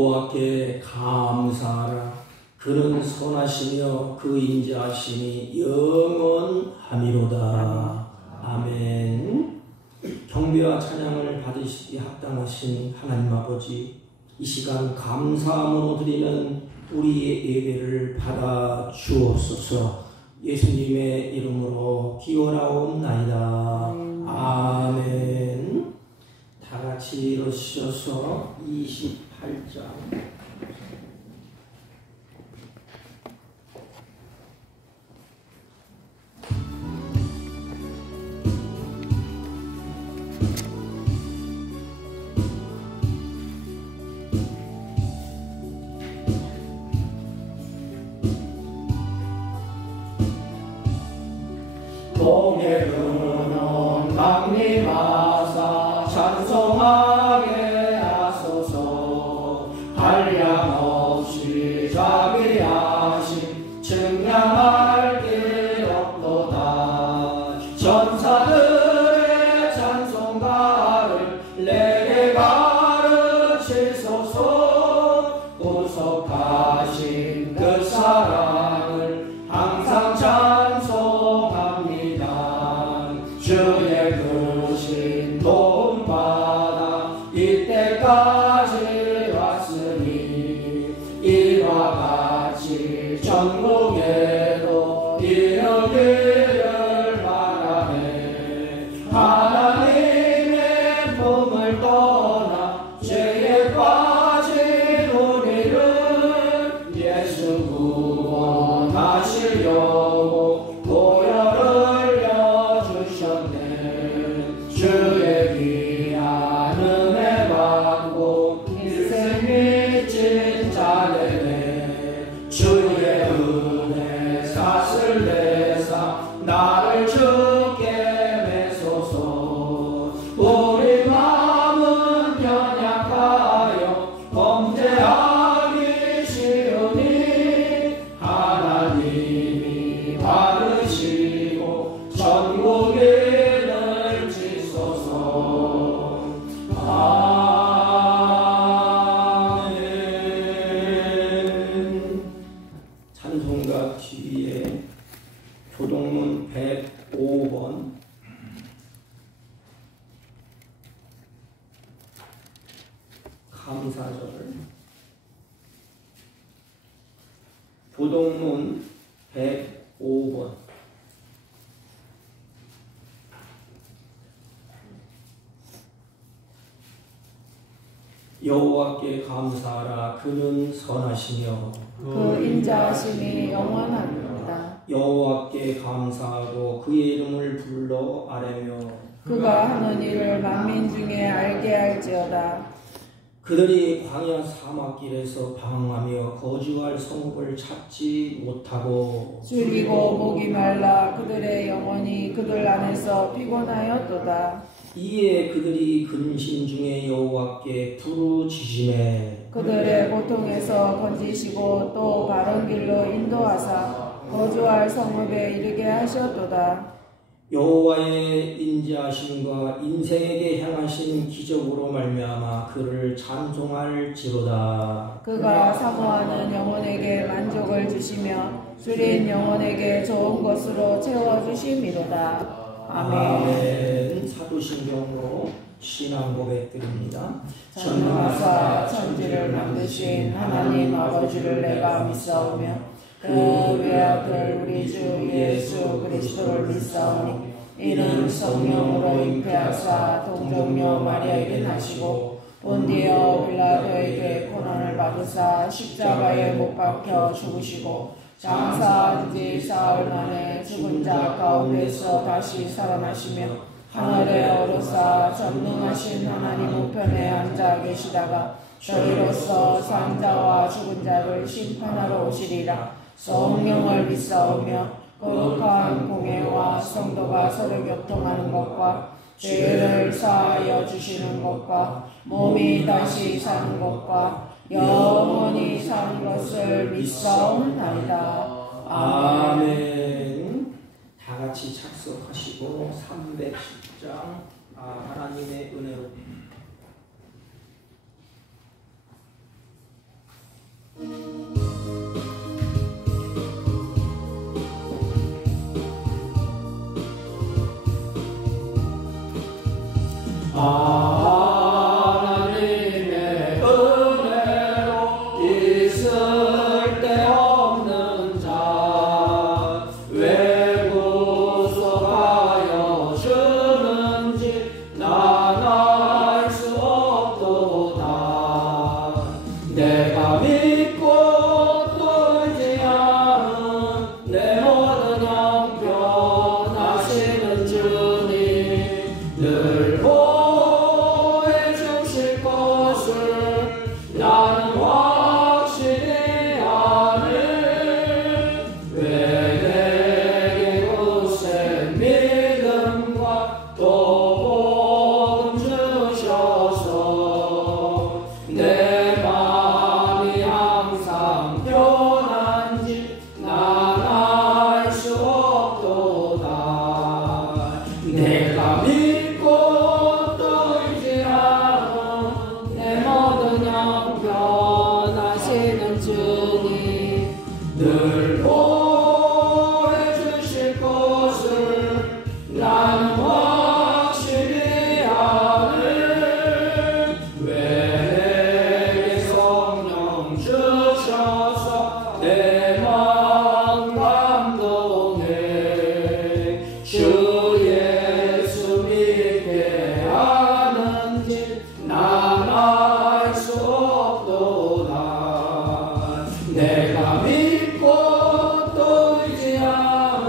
여호와께 감사하라. 그는 선하시며 그 인자하심이 영원하미로다. 아멘. 경배와 찬양을 받으시기에 합당하신 하나님 아버지, 이 시간 감사함으로 드리는 우리의 예배를 받아 주옵소서. 예수님의 이름으로 기원하옵나이다. 아멘. 다 같이 일어서셔서 28장 공의 근원 강림하사 찬송하게 하소서. 한량없이 자비하심 증량할 길 없도다. 전사들의 찬송가를 내게 가르치소서. 구속하신 그 사랑을 항상 주의 크신 도움받아 이때까지 왔으니 이와 같이 전국에도 이르기를 바라네. 하나님의 품을 떠나 죄에 빠진 우리를 예수 구원하시려고 보혈을 주의 귀한 은혜 받고 인생 미친 자되네. 주의 은혜 사슬 내사 나를 주께 매소서. 우리 마음은 연약하여 범죄하기 쉬우니 하나님이 바르시고 전국에 찬송가 뒤에 교동문 105번 감사절. 교동문 105번 여호와께 감사하라. 그는 선하시며 그 인자하심이 영원합니다. 여호와께 감사하고 그의 이름을 불러 아뢰며 그가 하는 일을 만민 중에 알게 할지어다. 그들이 광야 사막길에서 방황하며 거주할 성읍을 찾지 못하고 줄이고 목이 말라 그들의 영혼이 그들 안에서 피곤하였도다. 이에 그들이 근심 중에 여호와께 부르짖으매 그들의 고통에서 건지시고 또 바른 길로 인도하사 거주할 성읍에 이르게 하셨도다. 여호와의 인자하심과 인생에게 향하신 기적으로 말미암아 그를 찬송할지로다. 그가 사모하는 영혼에게 만족을 주시며 줄인 영혼에게 좋은 것으로 채워주심이로다. 아멘. 사도신경으로 신앙 고백드립니다. 전능하사 천지를 만드신 하나님 아버지를 내가 믿사오며 그 외아들 우리 주 예수 그리스도를 믿사오니 이는 성령으로 잉태하사 동정녀 마리아에게 나시고 본디오 빌라도에게 고난을 받으사 십자가에 못 박혀 죽으시고 장사한 지 사흘 만에 죽은 자 가운데서 다시 살아나시며 하늘에 오르사 전능하신 하나님 우편에 앉아 계시다가 저희로서 산 자와 죽은 자를 심판하러 오시리라. 성령을 믿사오며 거룩한 공예와 성도가 서로 교통하는 것과 죄를 사하여 주시는 것과 몸이 다시 사는 것과 영원히 사는 것을 믿사옵나이다. 아멘. 다 같이 착석하시고 310장 하나님의 은혜로 늘 보여주실 것을 나는 확실히 아네. 왜 내게 성령 주셔서 내 마음 감동해. 주 예수 믿게 하는지 난 알 수 없도다. 내가 믿고 또 의지하는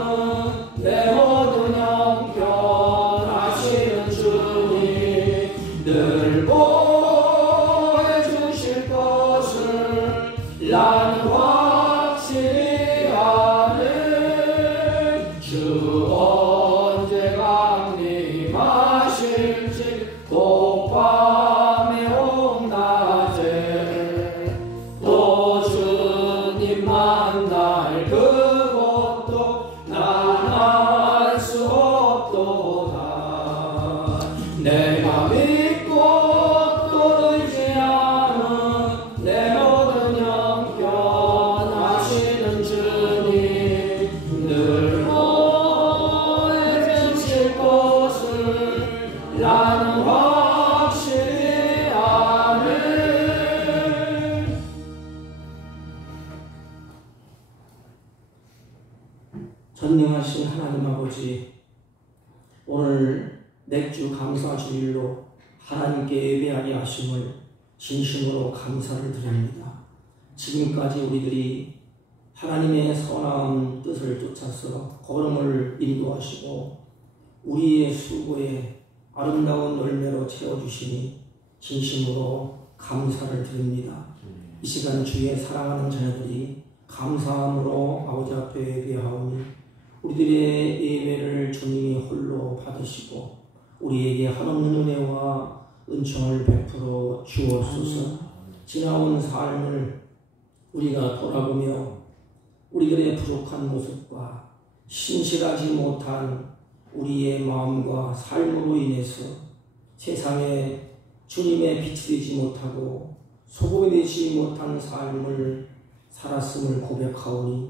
내 모든 형편 하시는 주님, 늘 보여주실 것을 나는 확실히 아네. 주 언제 강림하실지 밤에 온낮에 또 주님 만날 그것도 난 알 수 없도다. 내가 믿고 또 의지하는 내 모든 형편 하시는 주님, 늘 보여주실 것을 나는 확실히 아네. 전능하신 하나님 아버지, 오늘 맥주 감사 주일로 하나님께 예배하게 하심을 진심으로 감사를 드립니다. 지금까지 우리들이 하나님의 선한 뜻을 쫓아서 걸음을 인도하시고 우리의 수고에 아름다운 열매로 채워주시니 진심으로 감사를 드립니다. 이 시간 주의 사랑하는 자녀들이 감사함으로 아버지 앞에 예배하오니 우리들의 예배를 주님이 홀로 받으시고 우리에게 한없는 은혜와 은총을 베풀어 주옵소서. 지나온 삶을 우리가 돌아보며 우리들의 부족한 모습과 신실하지 못한 우리의 마음과 삶으로 인해서 세상에 주님의 빛이 되지 못하고 소금이 되지 못한 삶을 살았음을 고백하오니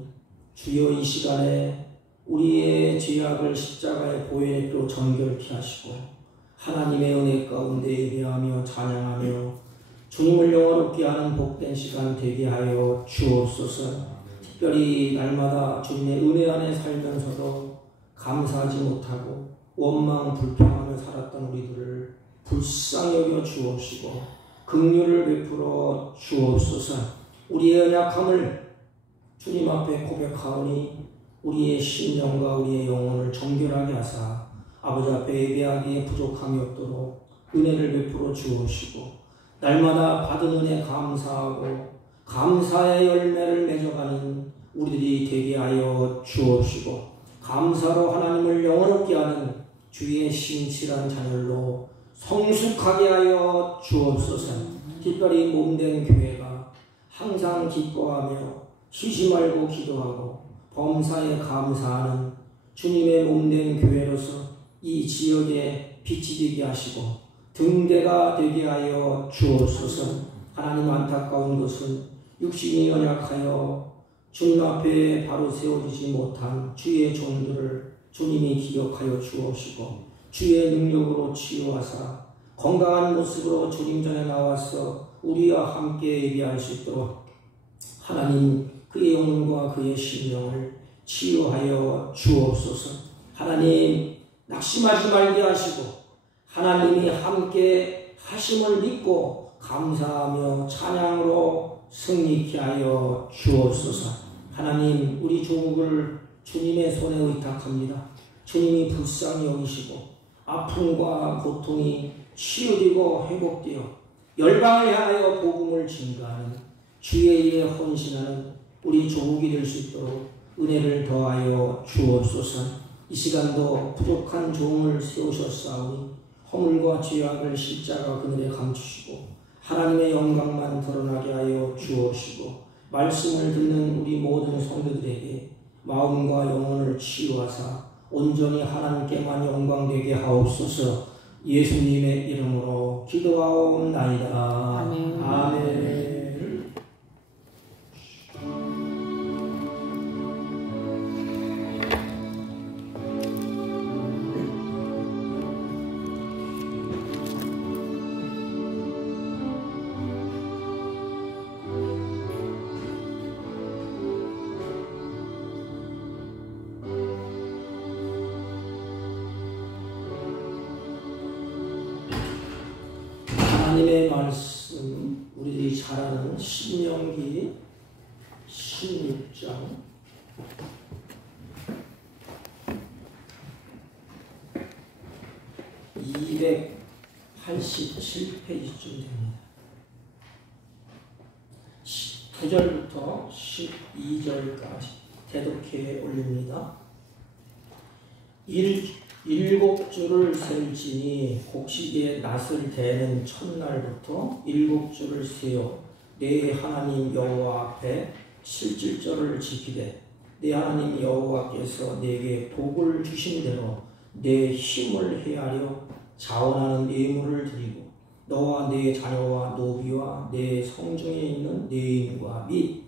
주여 이 시간에 우리의 죄악을 십자가의 보혈의 피로 정결케 하시고 하나님의 은혜 가운데 예배하며 찬양하며 주님을 영화롭게 하는 복된 시간 되게 하여 주옵소서. 특별히 날마다 주님의 은혜 안에 살면서도 감사하지 못하고 원망 불평하며 살았던 우리들을 불쌍히 여겨 주옵시고 긍휼을 베풀어 주옵소서. 우리의 연약함을 주님 앞에 고백하오니 우리의 심령과 우리의 영혼을 정결하게 하사 아버지 앞에 예배하기에 부족함이 없도록 은혜를 베풀어 주옵시고 날마다 받은 은혜 감사하고 감사의 열매를 맺어가는 우리들이 되게 하여 주옵시고 감사로 하나님을 영원롭게 하는 주의 신실한 자녀로 성숙하게 하여 주옵소서. 특별히 몸된 교회가 항상 기뻐하며 쉬지 말고 기도하고 범사에 감사하는 주님의 몸된 교회로서 이 지역에 빛이 되게 하시고 등대가 되게 하여 주옵소서. 하나님, 안타까운 것은 육신이 연약하여 주님 앞에 바로 세워지지 못한 주의 종들을 주님이 기억하여 주옵시고 주의 능력으로 치유하사 건강한 모습으로 주님 전에 나와서 우리와 함께 예배할 수 있도록 하나님, 그의 영혼과 그의 심령을 치유하여 주옵소서. 하나님, 낙심하지 말게 하시고 하나님이 함께 하심을 믿고 감사하며 찬양으로 승리케 하여 주옵소서. 하나님, 우리 조국을 주님의 손에 의탁합니다. 주님이 불쌍히 여기시고 아픔과 고통이 치유되고 회복되어 열방을 향하여 복음을 증거하는 주의 일에 헌신하는 우리 조국이 될 수 있도록 은혜를 더하여 주옵소서. 이 시간도 부족한 종을 세우셨사오니 허물과 죄악을 십자가 그늘에 감추시고 하나님의 영광만 드러나게 하여 주옵시고 말씀을 듣는 우리 모든 성도들에게 마음과 영혼을 치유하사 온전히 하나님께만 영광되게 하옵소서. 예수님의 이름으로 기도하옵나이다. 아멘. 아멘. 신명기 16장 287페이지쯤 됩니다. 9절부터 12절까지 대독해 올립니다. 일곱 줄을 셀지니 곡식의 낫을 대는 첫날부터 일곱 줄을 세어 내 하나님 여호와 앞에 실질절을 지키되 내 하나님 여호와께서 내게 복을 주신 대로 내 힘을 헤아려 자원하는 예물을 드리고 너와 내 자녀와 노비와 내 성중에 있는 내인과 및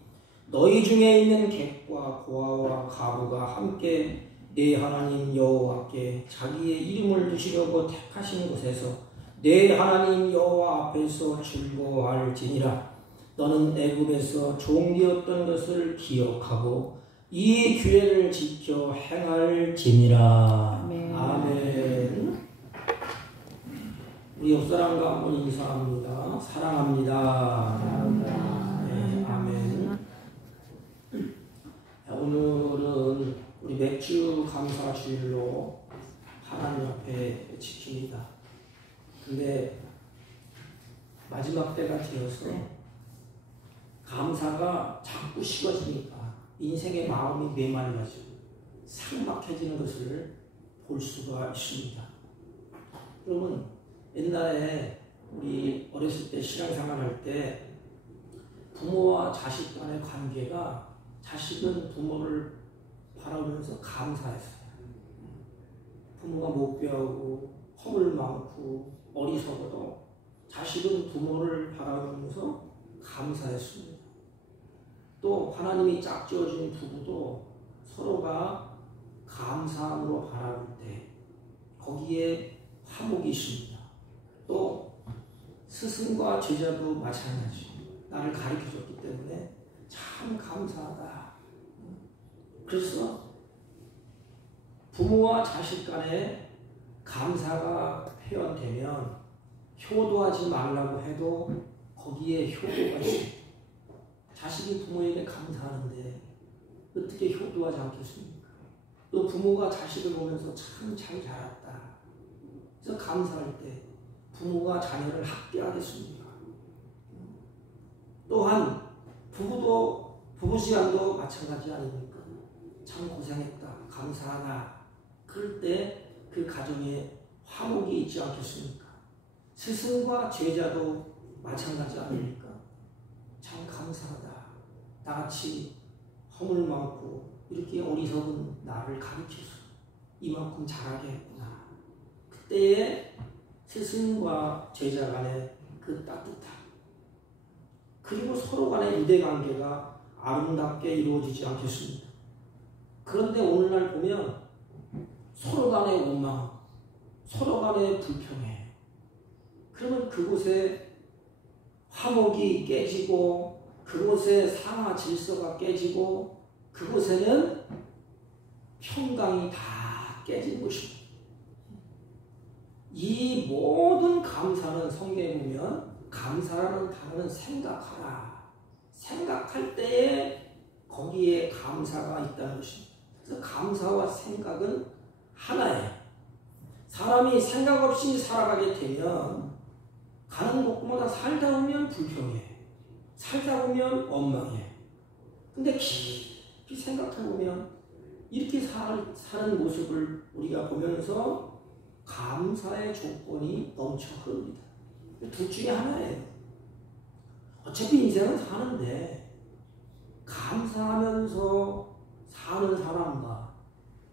너희 중에 있는 객과 고아와 가부가 함께 내 하나님 여호와께 자기의 이름을 두시려고 택하신 곳에서 내 하나님 여호와 앞에서 즐거워할지니라. 너는 애굽에서 종되었던 것을 기억하고 이 규례를 지켜 행할지니라. 아멘. 아멘. 우리 옆사람과 한번 인사합니다. 사랑합니다. 네, 아멘. 오늘은 우리 맥주 감사 주일로 하나님 앞에 지킵니다. 근데 마지막 때가 되어서 감사가 자꾸 식어지니까 인생의 마음이 메말라지고 삭막해지는 것을 볼 수가 있습니다. 그러면 옛날에 우리 어렸을 때 신앙생활 할 때 부모와 자식 간의 관계가 자식은 부모를 바라보면서 감사했어요. 부모가 못배우고 허물 많고 어리석어도 자식은 부모를 바라보면서 감사했습니다. 또 하나님이 짝지어준 부부도 서로가 감사함으로 바라볼 때 거기에 화목이 있습니다. 또 스승과 제자도 마찬가지. 나를 가르쳐줬기 때문에 참 감사하다. 그래서 부모와 자식 간에 감사가 표현되면 효도하지 말라고 해도 거기에 효도가 있습니다. 자식이 부모에게 감사하는데 어떻게 효도하지 않겠습니까? 또 부모가 자식을 보면서 참 잘 자랐다. 그래서 감사할 때 부모가 자녀를 학대하겠습니까? 또한 부부시간도 마찬가지 아닙니까? 참 고생했다, 감사하다. 그럴 때 그 가정에 화목이 있지 않겠습니까? 스승과 제자도 마찬가지 아닙니까? 참 감사하다. 나같이 허물 많고 이렇게 어리석은 나를 가르쳐서 이만큼 잘하게 했구나. 그때의 스승과 제자 간의 그 따뜻함, 그리고 서로 간의 유대관계가 아름답게 이루어지지 않겠습니까? 그런데 오늘날 보면 서로 간의 원망, 서로 간의 불평해. 그러면 그곳에 화목이 깨지고 그곳에 상하 질서가 깨지고 그곳에는 평강이 다 깨진 곳입니다. 이 모든 감사는 성경에 보면 감사라는 단어는 생각하라. 생각할 때에 거기에 감사가 있다는 것입니다. 그래서 감사와 생각은 하나예요. 사람이 생각 없이 살아가게 되면 가는 곳마다 살다 보면 불평해. 살다 보면 원망해. 근데 깊이 생각해보면 이렇게 사는 모습을 우리가 보면서 감사의 조건이 넘쳐 흐릅니다. 둘 중에 하나예요. 어차피 인생은 사는데 감사하면서 사는 사람과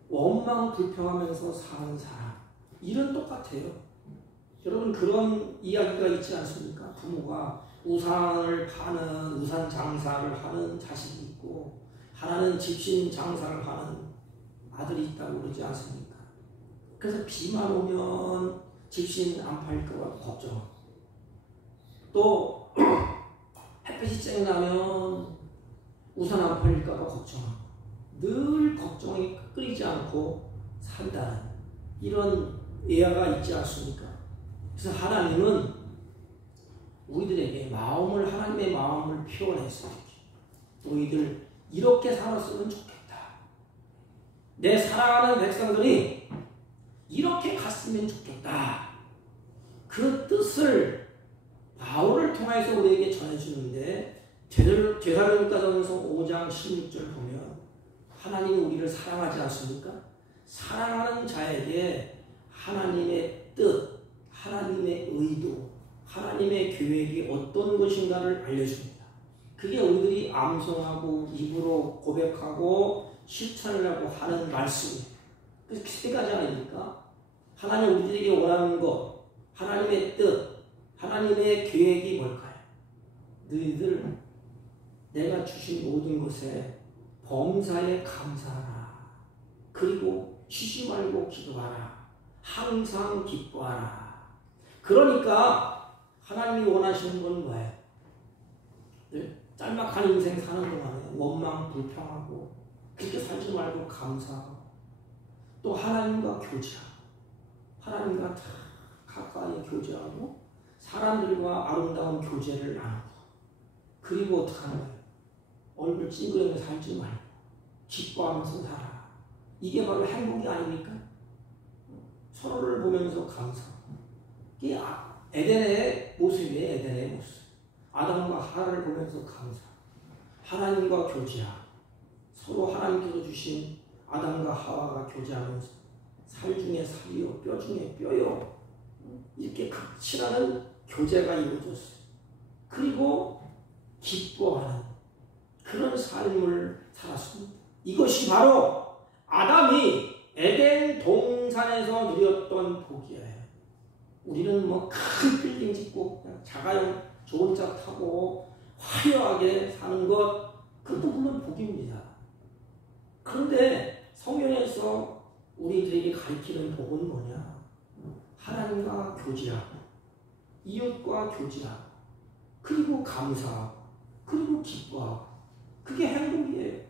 원망 불평하면서 사는 사람, 일은 똑같아요. 여러분 그런 이야기가 있지 않습니까? 부모가 우산을 파는 우산 장사를 하는 자식이 있고 하나는 집신 장사를 하는 아들이 있다고 그러지 않습니까? 그래서 비만 오면 집신 안 팔릴까 봐 걱정하고 또 햇빛이 쨍 나면 우산 안 팔릴까 봐 걱정하고 늘 걱정이 끊이지 않고 산다는 이런 예화가 있지 않습니까? 그래서 하나님은 우리들에게 하나님의 마음을 표현해서 너희들 이렇게 살았으면 좋겠다. 내 사랑하는 백성들이 이렇게 갔으면 좋겠다. 그 뜻을 바울을 통해서 우리에게 전해주는데 데살로니가전서 5장 16절 보면 하나님이 우리를 사랑하지 않습니까? 사랑하는 자에게 하나님의 뜻, 하나님의 의도, 하나님의 계획이 어떤 것인가를 알려줍니다. 그게 우리들이 암송하고 입으로 고백하고 실천하려고 하는 말씀이에요. 그래서 세 가지 아닙니까? 하나님 우리들에게 원하는 것, 하나님의 뜻, 하나님의 계획이 뭘까요? 너희들 내가 주신 모든 것에 범사에 감사하라. 그리고 쉬지 말고 기도하라. 항상 기뻐하라. 그러니까 하나님이 원하시는 건 뭐예요? 네? 짤막한 인생 사는 동안에 원망 불평하고 그렇게 살지 말고 감사하고 또 하나님과 교제하고 하나님과 다 가까이 교제하고 사람들과 아름다운 교제를 나누고 그리고 어떻게 하는 거예요? 얼굴 찡그리며 살지 말고 기뻐하면서 살아라. 이게 바로 행복이 아닙니까? 서로를 보면서 감사하고 이게 에덴의 모습이에요. 에덴의 모습. 아담과 하와를 보면서 감사하고 하나님과 교제하고 서로 하나님께서 주신 아담과 하와가 교제하면서 살 중에 살이요 뼈 중에 뼈요 이렇게 극치라는 교제가 이루어졌어요. 그리고 기뻐하는 그런 삶을 살았습니다. 이것이 바로 아담이 에덴 동산에서 누렸던 복이에요. 우리는 뭐 큰 빌딩 짓고 그냥 자가용 좋은 차 타고 화려하게 사는 것 그것도 물론 복입니다. 그런데 성경에서 우리들에게 가르치는 복은 뭐냐? 하나님과 교제하고 이웃과 교제하고 그리고 감사하고 그리고 기뻐하고 그게 행복이에요.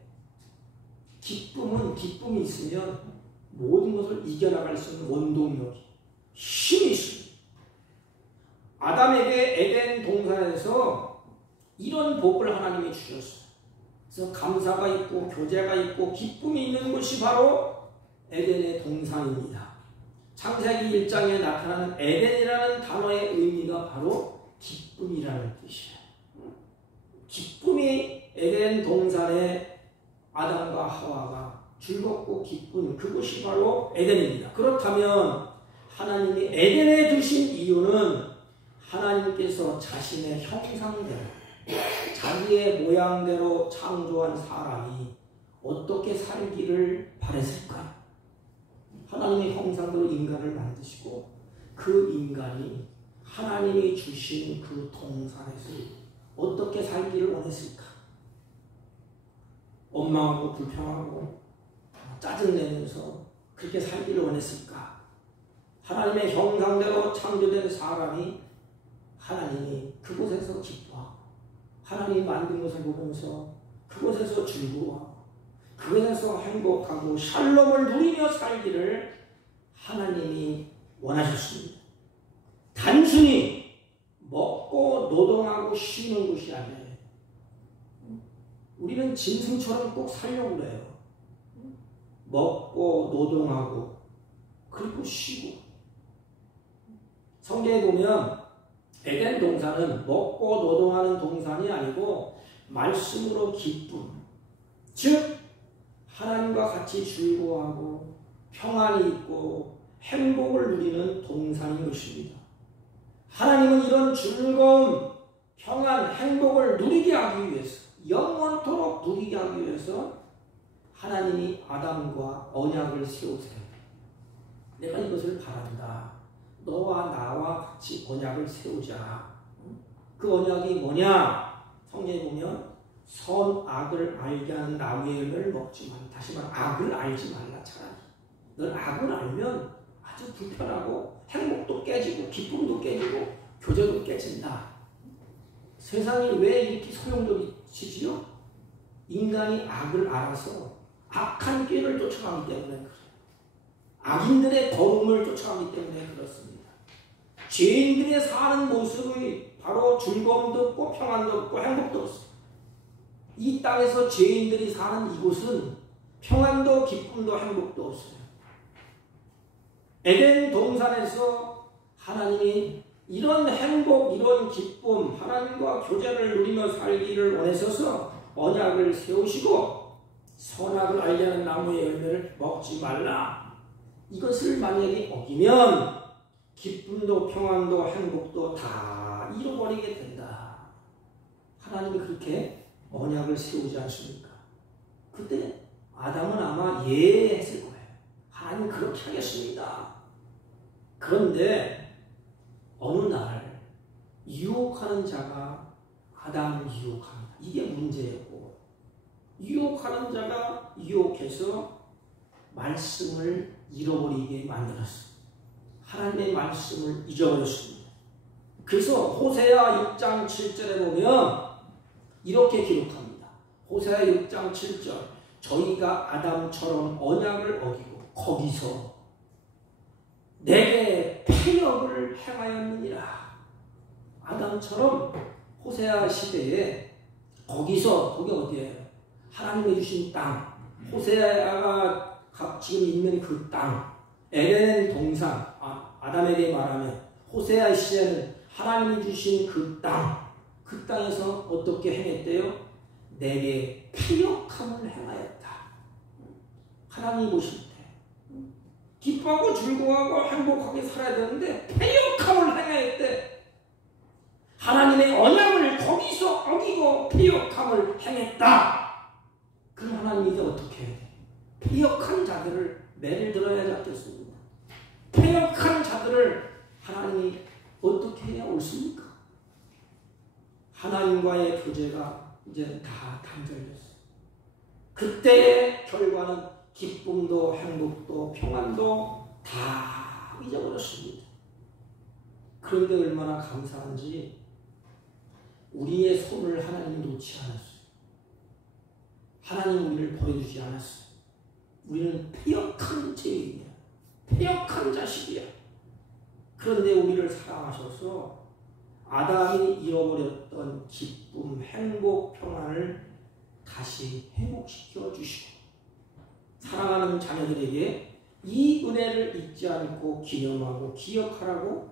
기쁨이 있으면 모든 것을 이겨나갈 수 있는 원동력이 힘이 있습니다. 아담에게 에덴 동산에서 이런 복을 하나님이 주셨어요. 그래서 감사가 있고 교제가 있고 기쁨이 있는 것이 바로 에덴의 동산입니다. 창세기 1장에 나타나는 에덴이라는 단어의 의미가 바로 기쁨이라는 뜻이에요. 기쁨이 에덴 동산의 아담과 하와가 즐겁고 기쁜 그것이 바로 에덴입니다. 그렇다면 하나님이 에덴에 두신 이유는 하나님께서 자신의 형상대로 자기의 모양대로 창조한 사람이 어떻게 살기를 바랬을까요? 하나님의 형상대로 인간을 만드시고 그 인간이 하나님이 주신 그 동산에서 어떻게 살기를 원했을까? 원망하고 불평하고 짜증내면서 그렇게 살기를 원했을까? 하나님의 형상대로 창조된 사람이 하나님이 그곳에서 기뻐하고 하나님이 만든 것을 보면서 그곳에서 즐거워하고 그곳에서 행복하고 샬롬을 누리며 살기를 하나님이 원하셨습니다. 단순히 먹고 노동하고 쉬는 것이 아니에요. 우리는 짐승처럼 꼭 살려고 그래요. 먹고 노동하고 그리고 쉬고. 성경에 보면 에덴 동산은 먹고 노동하는 동산이 아니고 말씀으로 기쁨, 즉 하나님과 같이 즐거워하고 평안이 있고 행복을 누리는 동산인 것입니다. 하나님은 이런 즐거움, 평안, 행복을 누리게 하기 위해서 영원토록 누리게 하기 위해서 하나님이 아담과 언약을 세우세요. 내가 이것을 바란다. 너와 나와 같이 언약을 세우자. 그 언약이 뭐냐? 성경에 보면 선악을 알게 하는 나무의 열매를 먹지 말라. 다시 말해 악을 알지 말라. 차라리 넌 악을 알면 아주 불편하고 행복도 깨지고 기쁨도 깨지고 교제도 깨진다. 세상이 왜 이렇게 소용돌이치지요? 인간이 악을 알아서 악한 길을 쫓아가기 때문에 그래요. 악인들의 거름을 쫓아가기 때문에 그렇습니다. 죄인들의 사는 모습이 바로 즐거움도 없고 평안도 없고 행복도 없어요. 이 땅에서 죄인들이 사는 이곳은 평안도 기쁨도 행복도 없어요. 에덴 동산에서 하나님이 이런 행복, 이런 기쁨, 하나님과 교제를 누리며 살기를 원하셔서 언약을 세우시고 선악을 알게 하는 나무의 열매를 먹지 말라. 이것을 만약에 어기면 기쁨도 평안도 행복도 다 잃어버리게 된다. 하나님이 그렇게 언약을 세우지 않습니까? 그때 아담은 아마 예했을 거예요. 하나님 그렇게 하겠습니다. 그런데 어느 날 유혹하는 자가 아담을 유혹합니다. 이게 문제였고, 유혹하는 자가 유혹해서 말씀을 잃어버리게 만들었어요. 하나님의 말씀을 잊어버렸습니다. 그래서 호세아 6장 7절에 보면 이렇게 기록합니다. 호세아 6장 7절, 저희가 아담처럼 언약을 어기고 거기서 내게 패역을 행하였느니라. 아담처럼 호세아 시대에 거기서, 거기 어디예요? 하나님이 주신 땅, 호세아가 지금 있는 그 땅, 에덴 동산, 아담에게 말하면 호세아 시대는 하나님이 주신 그 땅, 그 땅에서 어떻게 행했대요? 내게 패역함을 행하였다. 하나님이 보실 때 기뻐하고 즐거워하고 행복하게 살아야 되는데 패역함을 행하였대. 하나님의 언약을 거기서 어기고 패역함을 행했다. 그럼 하나님이 이제 어떻게 해야 돼? 패역한 자들을 매를 들어야 잡겠습니다. 패역한 자들을 하나님이 어떻게 해야 옳습니까? 하나님과의 교제가 이제 다 단절됐어요. 그때의 결과는 기쁨도 행복도 평안도 다 잊어버렸습니다. 그런데 얼마나 감사한지 우리의 손을 하나님이 놓지 않았어요. 하나님 우리를 버려두지 않았어요. 우리는 패역한 죄인이야. 패역한 자식이야. 그런데 우리를 사랑하셔서 아담이 잃어버렸던 기쁨, 행복, 평안을 다시 회복시켜 주시고 사랑하는 자녀들에게 이 은혜를 잊지 않고 기념하고 기억하라고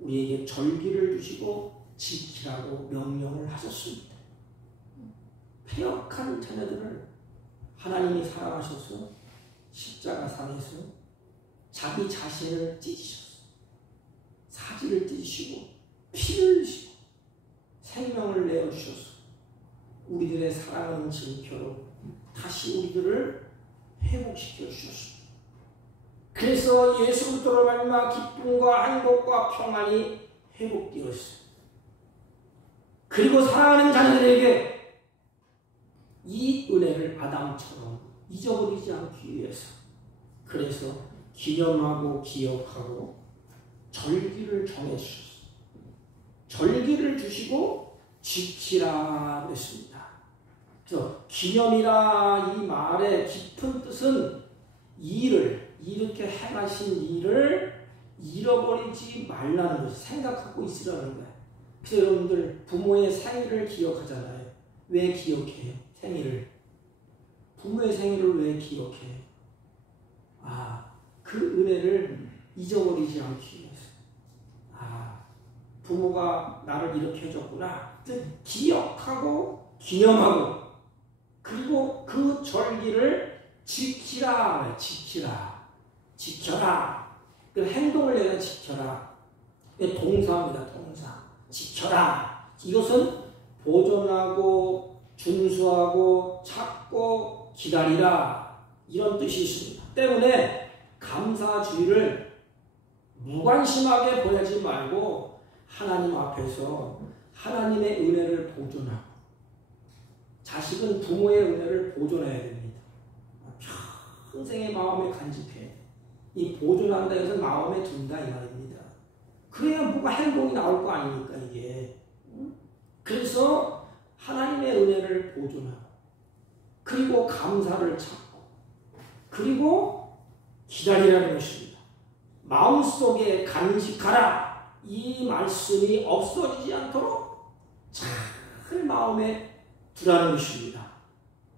우리에게 절기를 주시고 지키라고 명령을 하셨습니다. 패역한 자녀들을 하나님이 사랑하셔서 십자가상에서 자기 자신을 찢으셨어요. 사지를 찢으시고 피를 흘리시고 생명을 내어주셔서 우리들의 사랑하는 증표로 다시 우리들을 회복시켜 주셨습니다. 그래서 예수 그리스도로 말미암아 기쁨과 행복과 평안이 회복되었습니다. 그리고 사랑하는 자녀들에게 이 은혜를 아담처럼 잊어버리지 않기 위해서 그래서 기념하고 기억하고 절기를 정해주셨습니다. 절기를 주시고 지키라 그랬습니다. 그래서 기념이라 이 말의 깊은 뜻은 일을 이렇게 행하신 일을 잃어버리지 말라는 것을 생각하고 있으라는 거예요. 그래서 여러분들 부모의 생일을 기억하잖아요. 왜 기억해요? 생일을. 부모의 생일을 왜 기억해요? 그 은혜를 잊어버리지 않기 위해서. 부모가 나를 이렇게 해줬구나. 기억하고 기념하고 그리고 그 절기를 지키라. 지켜라. 그 행동을 내가 지켜라. 동사입니다. 동사. 지켜라. 이것은 보존하고 준수하고 찾고 기다리라. 이런 뜻이 있습니다. 때문에 감사주의를 무관심하게 보내지 말고 하나님 앞에서 하나님의 은혜를 보존하고 자식은 부모의 은혜를 보존해야 됩니다. 평생의 마음에 간직해야 돼. 이 보존한다 해서 마음에 둔다 이 말입니다. 그래야 뭐가 행동이 나올 거 아닙니까 이게. 그래서 하나님의 은혜를 보존하고 그리고 감사를 찾고 그리고 기다리라는 것입니다. 마음속에 간직하라. 이 말씀이 없어지지 않도록 잘 마음에 두라는 것입니다.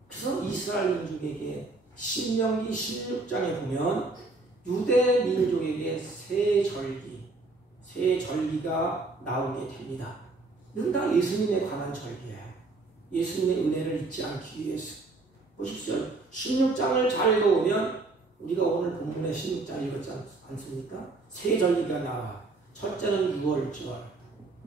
그래서 이스라엘 민족에게 신명기 16장에 보면 유대 민족에게 새 절기가 나오게 됩니다. 이건 다 예수님에 관한 절기예요. 예수님의 은혜를 잊지 않기 위해서. 보십시오. 16장을 잘 읽어보면 우리가 오늘 본문에 16장 읽었지 않습니까? 새 절기가 나와. 첫째는 6월절,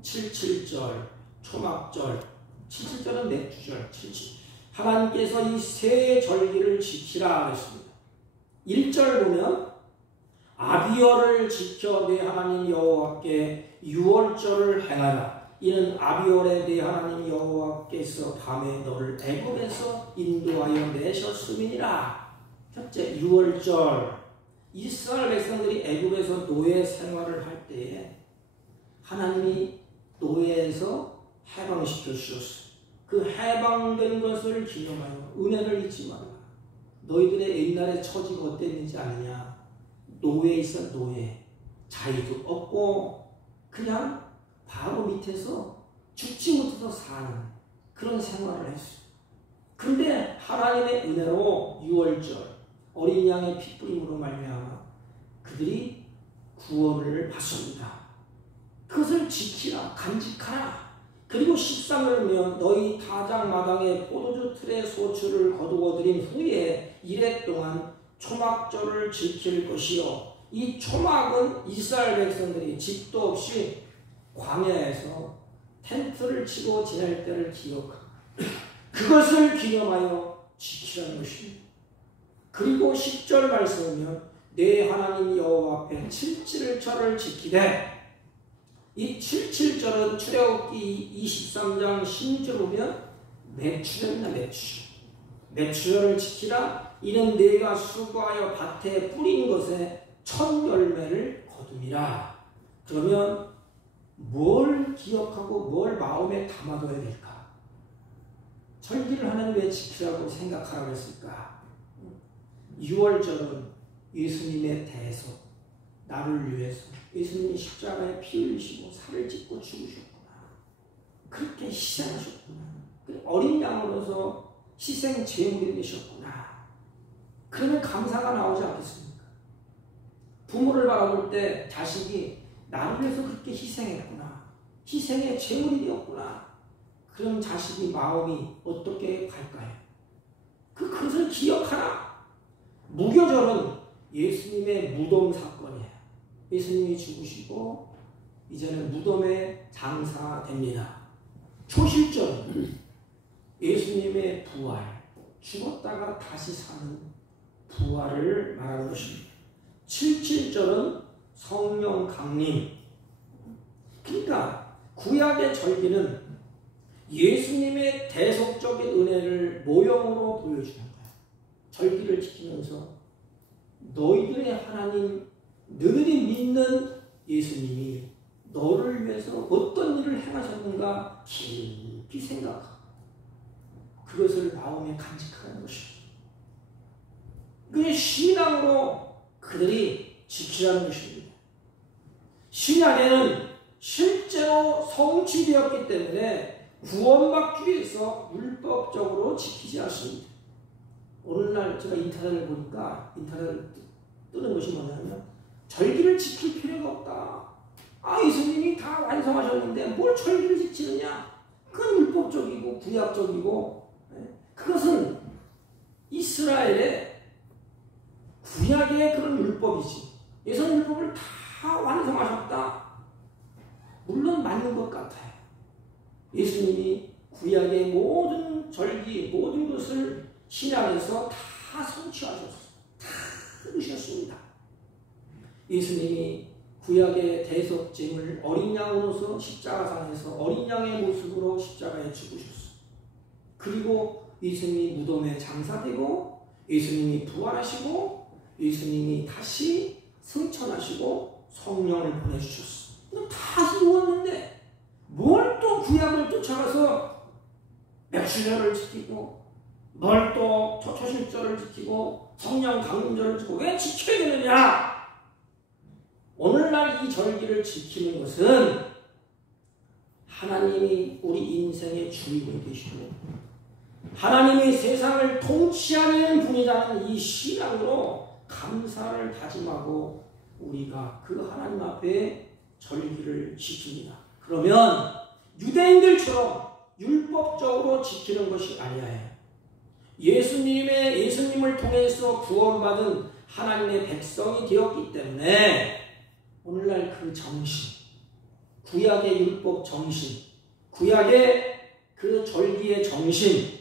77절, 초막절, 77절은 맥주절, 77. 하나님께서 이 새 절기를 지키라 했습니다. 1절 보면 아비월을 지켜 내 하나님 여호와께 6월절을 행하라. 이는 아비월에 내 하나님 여호와께서 밤에 너를 애굽에서 인도하여 내셨음이니라. 첫째 6월절. 이스라엘 백성들이 애굽에서 노예 생활을 할 때에 하나님이 노예에서 해방시켜 주셨어요. 그 해방된 것을 기념하여 은혜를 잊지 말라. 너희들의 옛날의 처지가 어땠는지 아느냐? 노예 있어 노예. 자유도 없고 그냥 바로 밑에서 죽지 못해서 사는 그런 생활을 했어요. 그런데 하나님의 은혜로 6월절 어린 양의 핏부림으로 말미암아 그들이 구원을 받습니다. 그것을 지키라, 간직하라. 그리고 13절이면 너희 타작마당에 포도주 틀에 소출을 거두어들인 후에 이래 동안 초막절을 지킬 것이요. 이 초막은 이스라엘 백성들이 집도 없이 광야에서 텐트를 치고 지낼 때를 기억하고 그것을 기념하여 지키라는 것입니다. 그리고 10절 말씀이면 내 하나님 여호와 앞에 77절을 지키되 이 77절은 출애굽기 23장 16절 보면 매출절이나 매출절을 지키라. 이는 내가 수고하여 밭에 뿌린 것에 첫 열매를 거둠이라. 그러면 뭘 기억하고 뭘 마음에 담아둬야 될까? 절기를 하나님 왜 지키라고 생각하라고 했을까? 6월절은 예수님의 대속, 나를 위해서 예수님이 십자가에 피 흘리시고 살을 찢고 죽으셨구나. 그렇게 희생하셨구나. 어린 양으로서 희생 제물이 되셨구나. 그러면 감사가 나오지 않겠습니까? 부모를 바라볼 때 자식이 나를 위해서 그렇게 희생했구나. 희생의 제물이 되었구나. 그럼 자식이 마음이 어떻게 갈까요? 그것을 기억하라. 무교절은 예수님의 무덤 사건이에요. 예수님이 죽으시고 이제는 무덤에 장사됩니다. 초실절은 예수님의 부활, 죽었다가 다시 사는 부활을 말하는 것입니다. 77절은 성령 강림. 그러니까 구약의 절기는 예수님의 대속적인 은혜를 모형으로 보여주는 거예요. 절기를 지키면서 너희들의 하나님, 너희들이 믿는 예수님이 너를 위해서 어떤 일을 행하셨는가 깊이 생각하고 그것을 마음에 간직하는 것입니다. 그게 신앙으로 그들이 지키라는 것입니다. 신약에는 실제로 성취되었기 때문에 구원받기 위해서 율법적으로 지키지 않습니다. 오늘날 제가 인터넷을 보니까 인터넷을 뜨는 것이 뭐냐면 절기를 지킬 필요가 없다. 예수님이 다 완성하셨는데 뭘 절기를 지키느냐? 그건 율법적이고 구약적이고 그것은 이스라엘의 구약의 그런 율법이지. 예수님 율법을 다 완성하셨다. 물론 맞는 것 같아요. 예수님이 구약의 모든 절기, 모든 것을 신약에서 다 성취하셨어요. 다 이루셨습니다. 예수님이 구약의 대속제물 어린 양으로서 십자가상에서 어린 양의 모습으로 십자가에 죽으셨어요. 그리고 예수님이 무덤에 장사되고 예수님이 부활하시고 예수님이 다시 승천하시고 성령을 보내주셨어요. 다 이루었는데 뭘 또 구약을 쫓아가서 맥주절을 지키고 뭘 또 초실절을 지키고 성령 강림절을 지키고 왜 지켜야 되느냐? 오늘날 이 절기를 지키는 것은 하나님이 우리 인생의 주인이 되시고 하나님이 세상을 통치하는 분이라는 이 신앙으로 감사를 다짐하고 우리가 그 하나님 앞에 절기를 지킵니다. 그러면 유대인들처럼 율법적으로 지키는 것이 아니에요. 예수님을 통해서 구원받은 하나님의 백성이 되었기 때문에 오늘날 그 정신, 구약의 율법 정신, 구약의 그 절기의 정신,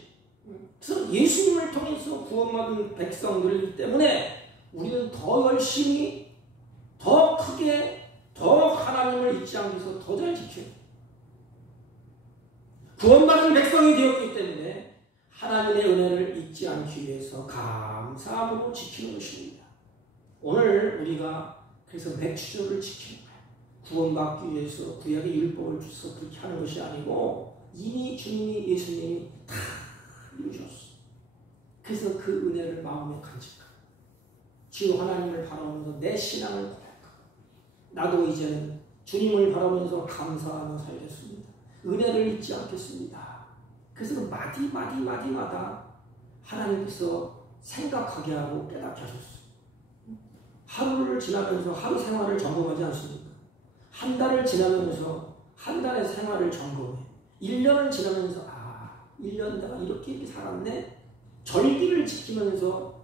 그래서 예수님을 통해서 구원받은 백성들이기 때문에 우리는 더 열심히, 더 크게, 더 하나님을 잊지 않기 위해서 더 잘 지켜요. 구원받은 백성이 되었기 때문에 하나님의 은혜를 잊지 않기 위해서 감사함으로 지키는 것입니다. 오늘 우리가 그래서 맥주절을 지키는 거예요. 구원받기 위해서 구약의 율법을 주셔서 그렇게 하는 것이 아니고 이미 주님이 예수님이 다 이루셨어. 그래서 그 은혜를 마음에 간직하고 주 하나님을 바라보면서 내 신앙을 고백하고 나도 이제는 주님을 바라보면서 감사하며 살겠습니다. 은혜를 잊지 않겠습니다. 그래서 마디마다 하나님께서 생각하게 하고 깨닫게 하셨어요. 하루를 지나면서 하루 생활을 점검하지 않습니까? 한 달을 지나면서 한 달의 생활을 점검해. 1년을 지나면서 1년 내가 이렇게 살았네? 절기를 지키면서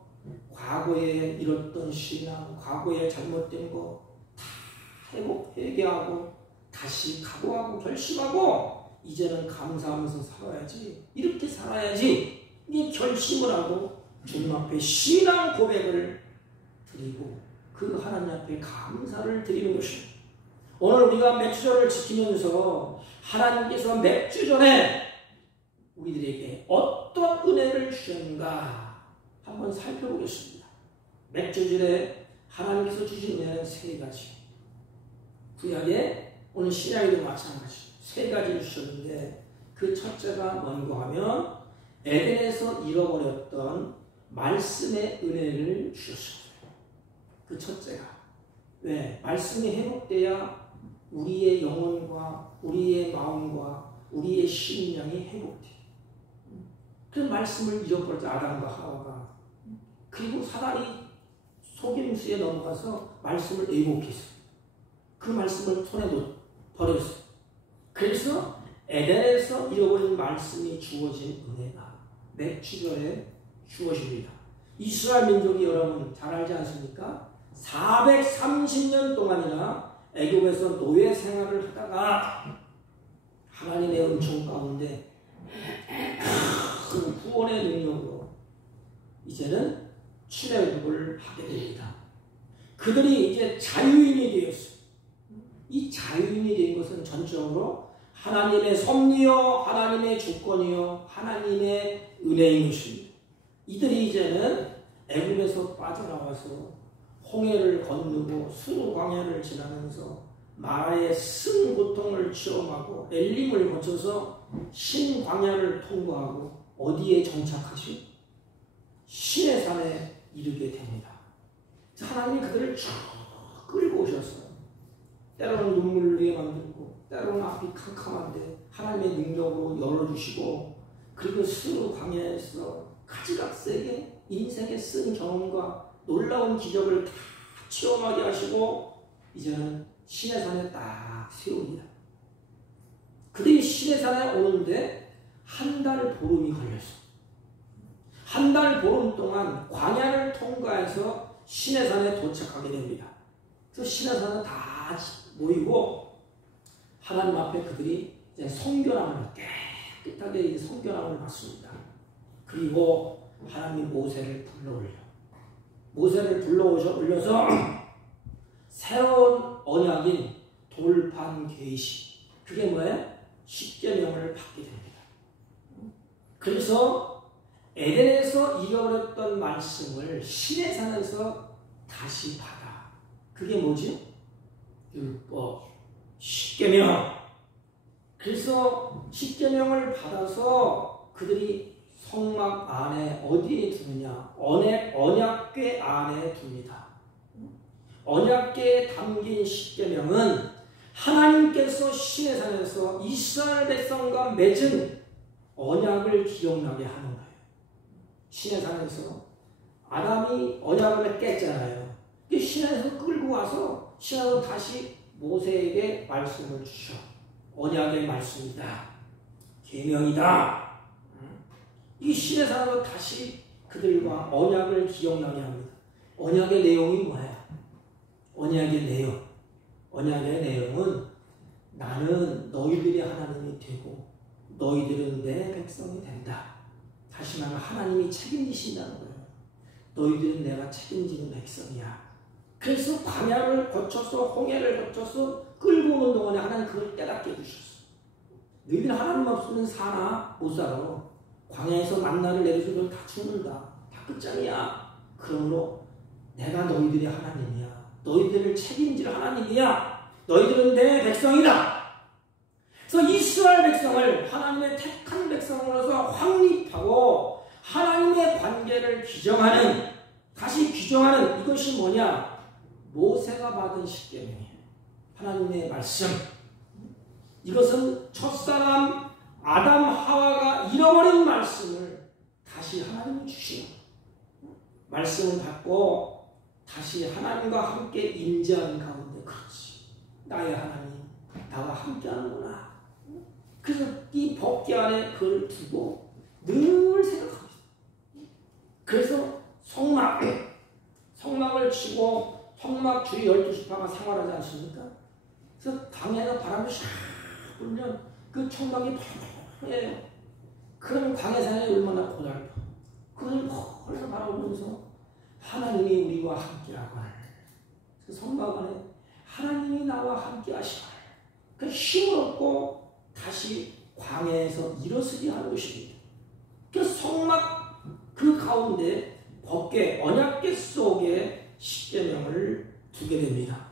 과거에 잃었던 신앙, 과거에 잘못된 거 다 회개하고 다시 각오하고 결심하고 이제는 감사하면서 살아야지, 이렇게 살아야지, 이 결심을 하고 주님 앞에 신앙 고백을 드리고 그 하나님 앞에 감사를 드리는 것입니다. 오늘 우리가 맥주절을 지키면서 하나님께서 맥주전에 우리들에게 어떤 은혜를 주셨는가 한번 살펴보겠습니다. 맥주절에 하나님께서 주신 은혜는 세 가지. 구약에 오늘 신약에도 마찬가지 세 가지를 주셨는데 그 첫째가 뭔가 하면 에덴에서 잃어버렸던 말씀의 은혜를 주셨어요. 그 첫째가 왜? 말씀이 회복돼야 우리의 영혼과 우리의 마음과 우리의 심령이 회복돼요. 그 말씀을 잃어버렸죠. 아담과 하와가. 그리고 사단이 속임수에 넘어가서 말씀을 왜곡했어요. 그 말씀을 손에 버렸어요. 그래서 에덴에서 잃어버린 말씀이 주어진 은혜가 맥주절에 주어집니다. 이스라엘 민족이 여러분 잘 알지 않습니까? 430년 동안이나 애굽에서 노예 생활을 하다가 하나님의 은총 가운데 그 구원의 능력으로 이제는 출애굽을 하게 됩니다. 그들이 이제 자유인이 되었어요. 이 자유인이 된 것은 전적으로 하나님의 섭리요, 하나님의 주권이요, 하나님의 은혜인 것입니다. 이들이 이제는 애굽에서 빠져나와서 홍해를 건너고 수르 광야를 지나면서 마라의 쓴 고통을 체험하고 엘림을 거쳐서 신 광야를 통과하고 어디에 정착하지? 신의 산에 이르게 됩니다. 하나님이 그들을 쭉 끌고 오셨어요. 때로는 눈물을 위해 만들고 때로는 앞이 캄캄한데 하나님의 능력으로 열어주시고 그리고 수르 광야에서 가지각색의 인생의 쓴 경험과 놀라운 기적을 다 체험하게 하시고 이제는 신의 산에 딱 세웁니다. 그들이 신의 산에 오는데 한 달 보름이 걸렸어. 한 달 보름 동안 광야를 통과해서 신의 산에 도착하게 됩니다. 그래서 신의 산에 다 모이고 하나님 앞에 그들이 이제 성결함을 깨끗하게 성결함을 받습니다. 그리고 하나님 모세를 불러올려서 새로운 언약인 돌판 계시, 그게 뭐예요? 십계명을 받게 됩니다. 그래서 에덴에서 잃어버렸던 말씀을 신의 산에서 다시 받아. 그게 뭐지? 율법, 십계명. 그래서 십계명을 받아서 그들이 성막 안에 어디에 두느냐? 언약궤 안에 둡니다. 언약궤에 담긴 십계명은 하나님께서 신의 산에서 이스라엘 백성과 맺은 언약을 기억나게 하는 거예요. 시내산에서 아담이 언약을 깼잖아요. 시내에서 끌고 와서 시내에서 다시 모세에게 말씀을 주셔. 언약의 말씀이다. 계명이다. 이 시내산으로 다시 그들과 언약을 기억나게 합니다. 언약의 내용이 뭐야? 언약의 내용. 언약의 내용은 나는 너희들이 하나님이 되고 너희들은 내 백성이 된다. 다시 말하면 하나님이 책임지신다는 거예요. 너희들은 내가 책임지는 백성이야. 그래서 광야를 거쳐서 홍해를 거쳐서 끌고 오는 동안에 하나님 그걸 깨닫게 해주셨어. 너희들 하나님 없으면 사나? 못 살아. 광야에서 만나를 내려주면 다 죽는다. 다 끝장이야. 그러므로 내가 너희들의 하나님이야. 너희들을 책임질 하나님이야. 너희들은 내 백성이다. 그래서 이스라엘 백성을 하나님의 택한 백성으로서 확립하고 하나님의 관계를 규정하는, 다시 규정하는 이것이 뭐냐? 모세가 받은 십계명이에요. 하나님의 말씀. 이것은 첫사람 아담 하와가 잃어버린 말씀을 다시 하나님이 주시는 말씀을 받고 다시 하나님과 함께 임재하는 가운데, 그렇지, 나의 하나님 나와 함께 하는구나. 그래서 이 법궤 안에 그걸 두고 늘 생각합니다. 그래서 성막을 치고 성막 주위 12지파가 생활하지 않습니까? 그래서 광야에서 바람이 샥 불면 그 청각이 펑펑해요. 그러면 광야산이 얼마나 고달파. 그걸 펄펄 바라보면서 하나님이 우리와 함께하거늘, 그 성막 안에 하나님이 나와 함께하시거늘, 그 힘을 얻고 다시 광야에서 일어서게 하는 것입니다. 그 성막 그 가운데 법궤 언약궤 속에 십계명을 두게 됩니다.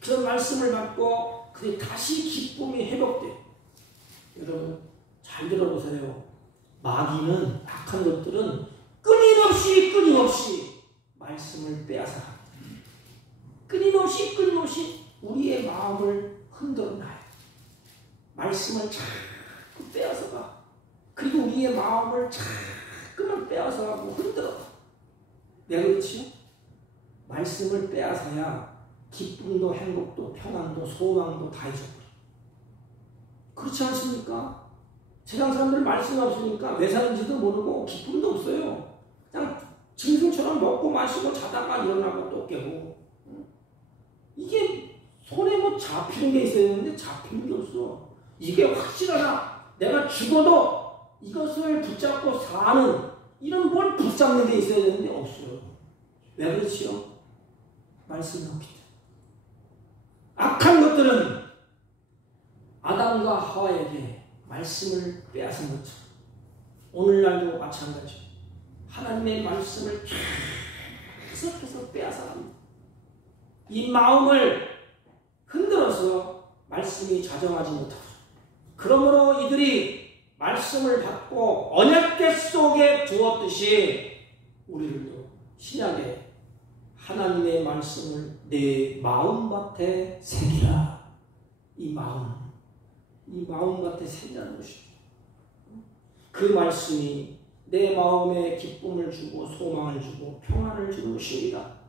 그 말씀을 받고 그게 다시 기쁨이 회복돼요. 여러분 잘 들어보세요. 마귀는, 악한 것들은 끊임없이 말씀을 빼앗아갑니다. 끊임없이 우리의 마음을 흔들어놔요. 말씀을 자꾸 빼앗아가. 그리고 우리의 마음을 자꾸만 빼앗아가고 흔들어. 왜 그렇지? 말씀을 빼앗아야 기쁨도 행복도 평안도 소망도 다 잊어버려. 그렇지 않습니까? 세상 사람들 말씀이 없으니까 왜 사는지도 모르고 기쁨도 없어요. 그냥 짐승처럼 먹고 마시고 자다가 일어나고 또 깨고. 이게 손에 뭐 잡히는 게 있어야 되는데 잡히는 게 없어. 이게 확실하다. 내가 죽어도 이것을 붙잡고 사는, 이런 뭘 붙잡는 게 있어야 되는데 없어요. 왜 그렇지요? 말씀이 없기 때문에. 악한 것들은 아담과 하와에게 말씀을 빼앗은 것처럼 오늘날도 마찬가지. 하나님의 말씀을 계속해서 빼앗아갑니다. 이 마음을 흔들어서 말씀이 자정하지 못하고, 그러므로 이들이 말씀을 받고 언약궤 속에 두었듯이 우리들도 신약에 하나님의 말씀을 내 마음밭에 새기라. 이 마음밭에 새기라는 것입니다. 그 말씀이 내 마음에 기쁨을 주고 소망을 주고 평안을 주는 것입니다.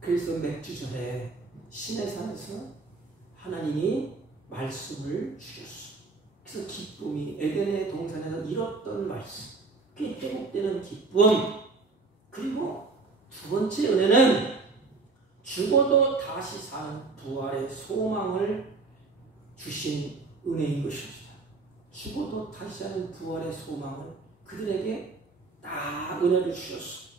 그래서 몇 주 전에 시내산에서 하나님이 말씀을 주셨어. 그래서 기쁨이 에덴의 동산에서 잃었던 말씀, 그게 회복되는 기쁨. 그리고 두 번째 은혜는 죽어도 다시 사는 부활의 소망을 주신 은혜인 것입니다. 죽어도 다시 사는 부활의 소망을 그들에게 다 은혜를 주셨어.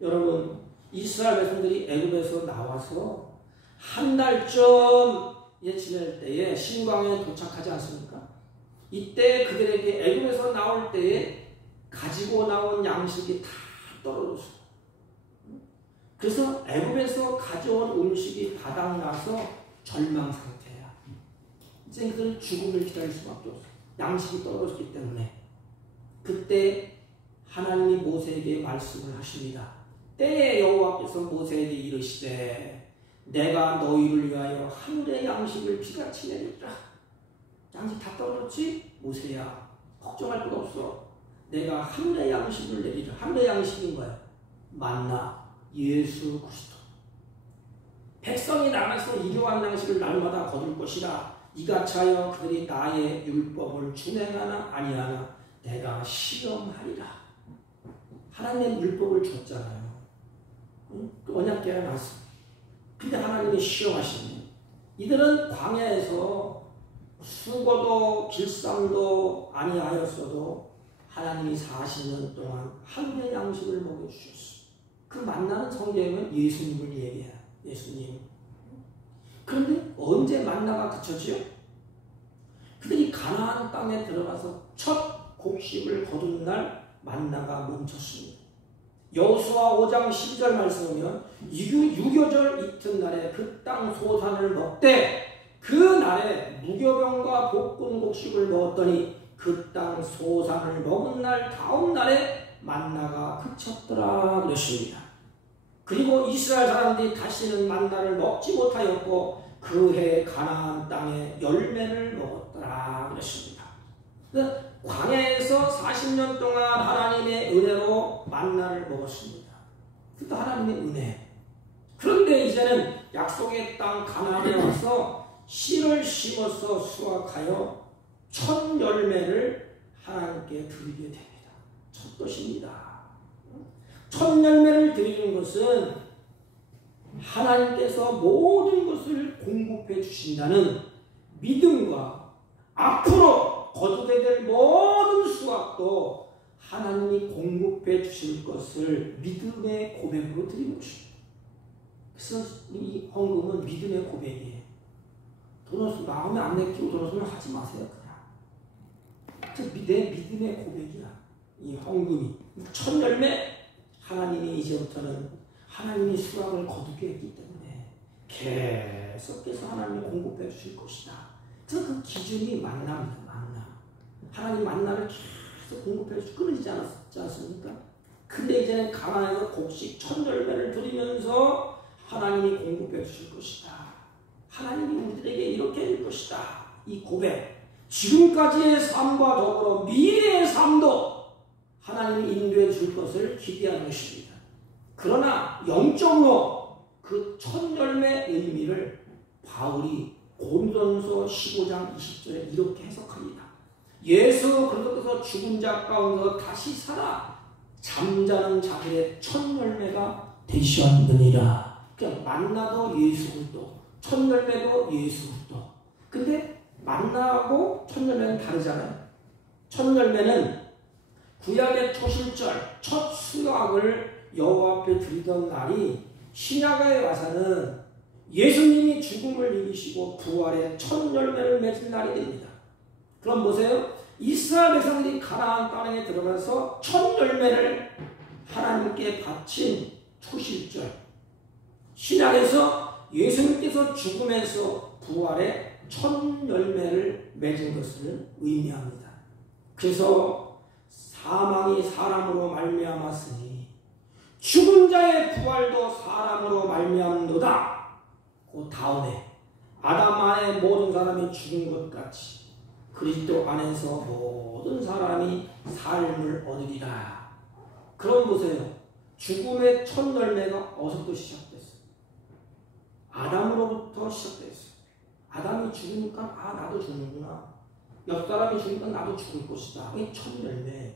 여러분, 이스라엘 백성들이 애굽에서 나와서 한 달쯤 지낼 때에 신광야에 도착하지 않습니까? 이때 그들에게 애굽에서 나올 때에 가지고 나온 양식이 다 떨어졌어요. 그래서 애굽에서 가져온 음식이 바닥나서 절망 상태야. 이제 그들은 죽음을 기다릴 수밖에 없어. 양식이 떨어졌기 때문에. 그때 하나님이 모세에게 말씀을 하십니다. 때에 여호와께서 모세에게 이르시되 내가 너희를 위하여 하늘의 양식을 비같이 내리라. 양식 다 떨어졌지? 모세야, 걱정할 것 없어. 내가 하늘의 양식을 내리라. 하늘의 양식인 거야. 만나 예수 그리스도. 백성이 나가서 일용할 양식을 날마다 거둘 것이라. 이같이 하여 그들이 나의 율법을 준행하나 아니하나 내가 시험하리라. 하나님의 율법을 줬잖아요. 언약궤를 놨어. 근데 하나님이 시험하시니 이들은 광야에서 수고도 길쌈도 아니하였어도 하나님이 40년 동안 하늘의 양식을 먹여주셨어. 그 만나는 성경은 예수님을 얘기해요. 예수님. 그런데 언제 만나가 그쳤지요? 그들이 가나안 땅에 들어가서 첫 곡식을 거둔 날 만나가 멈췄습니다. 여호수아 5장 12절 말씀이면 유교절 이튿날에 그 땅 소산을 먹되 그 날에 무교병과 볶은 곡식을 먹었더니 그 땅 소산을 먹은 날 다음 날에 만나가 그쳤더라 그랬습니다. 그리고 이스라엘 사람들이 다시는 만나를 먹지 못하였고 그 해 가나안 땅에 열매를 먹었더라 그랬습니다. 광야에서 40년 동안 하나님의 은혜로 만나를 먹었습니다. 그것도 하나님의 은혜. 그런데 이제는 약속의 땅 가나안에 와서 씨를 심어서 수확하여 첫 열매를 하나님께 드리게 됩니다. 첫 것입니다. 첫 열매를 드리는 것은 하나님께서 모든 것을 공급해 주신다는 믿음과 앞으로 거두게 될 모든 수확도 하나님이 공급해 주실 것을 믿음의 고백으로 드리는 것입니다. 그래서 이 헌금은 믿음의 고백이에요. 돈 없으면 마음에 안 내키고 돈 없으면 하지 마세요. 그냥 내 믿음의 고백이야. 이 헌금이 첫 열매. 하나님이 이제부터는 하나님이 수확을 거두게 했기 때문에 계속해서 하나님이 공급해 주실 것이다. 그래서 그 기준이 만나입니다. 만나. 하나님 만나를 계속 공급해 주시고 끊이지 않습니까? 근데 이제는 가나안에서 곡식 첫 열매를 드리면서 하나님이 공급해 주실 것이다. 하나님이 우리들에게 이렇게 해줄 것이다. 이 고백. 지금까지의 삶과 더불어 미래의 삶도 하나님이 인도해 줄 것을 기대하는 것입니다. 그러나 영적으로 그 첫 열매 의미를 바울이 고린도전서 15장 20절에 이렇게 해석합니다. 예수 그리스도께서 죽은 자 가운데서 다시 살아 잠자는 자들의 첫 열매가 되셨느니라. 그러니까 만나도 예수 그리스도, 첫 열매도 예수 그리스도. 근데 만나하고 첫 열매는 다르잖아요. 첫 열매는 구약의 초실절, 첫 수확을 여호와 앞에 드리던 날이 신약에 와서는 예수님이 죽음을 이기시고 부활의 첫 열매를 맺은 날이 됩니다. 그럼 보세요. 이스라엘 백성들이 가나안 땅에 들어가서 첫 열매를 하나님께 바친 초실절. 신약에서 예수님께서 죽으면서 부활의 첫 열매를 맺은 것을 의미합니다. 그래서 사망이 사람으로 말미암았으니 죽은 자의 부활도 사람으로 말미암도다. 그 다음에 아담 안에 모든 사람이 죽은 것 같이 그리스도 안에서 모든 사람이 삶을 얻으리라. 그럼 보세요. 죽음의 첫 열매가 어디서부터 시작됐어요? 아담으로부터 시작됐어요. 아담이 죽으니까 나도 죽는구나. 옆 사람이 죽으니까 나도 죽을 것이다. 이게 첫 열매.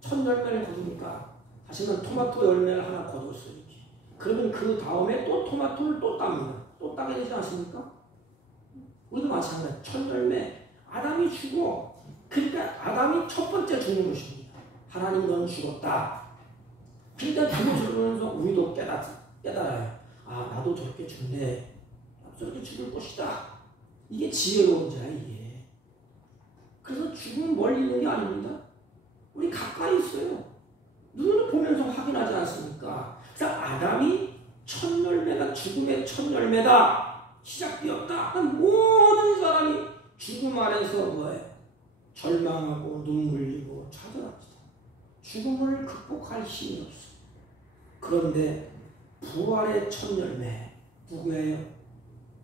첫 열매를 거두니까 다시는 토마토 열매를 하나 거뒀어요. 이렇게. 그러면 그 다음에 또 토마토를 또 땁니다. 또 따게 되지 않습니까? 우리도 마찬가지예요. 첫 열매. 아담이 죽어. 그러니까 아담이 첫 번째 죽는 것입니다. 하나님 너는 죽었다. 그러니까 나도 죽으면서 우리도 깨달아요. 나도 저렇게 죽네. 나도 저렇게 죽을 것이다. 이게 지혜로운 자야 이게. 그래서 죽음은 멀리 있는 게 아닙니다. 우리 가까이 있어요. 눈으로 보면서 확인하지 않습니까? 그래서 아담이 첫 열매가 죽음의 첫 열매다. 시작되었다. 모든 사람이 죽음 안에서 뭐예요? 절망하고 눈물 흘리고 찾아갑니다. 죽음을 극복할 힘이 없어. 그런데 부활의 첫 열매 누구예요?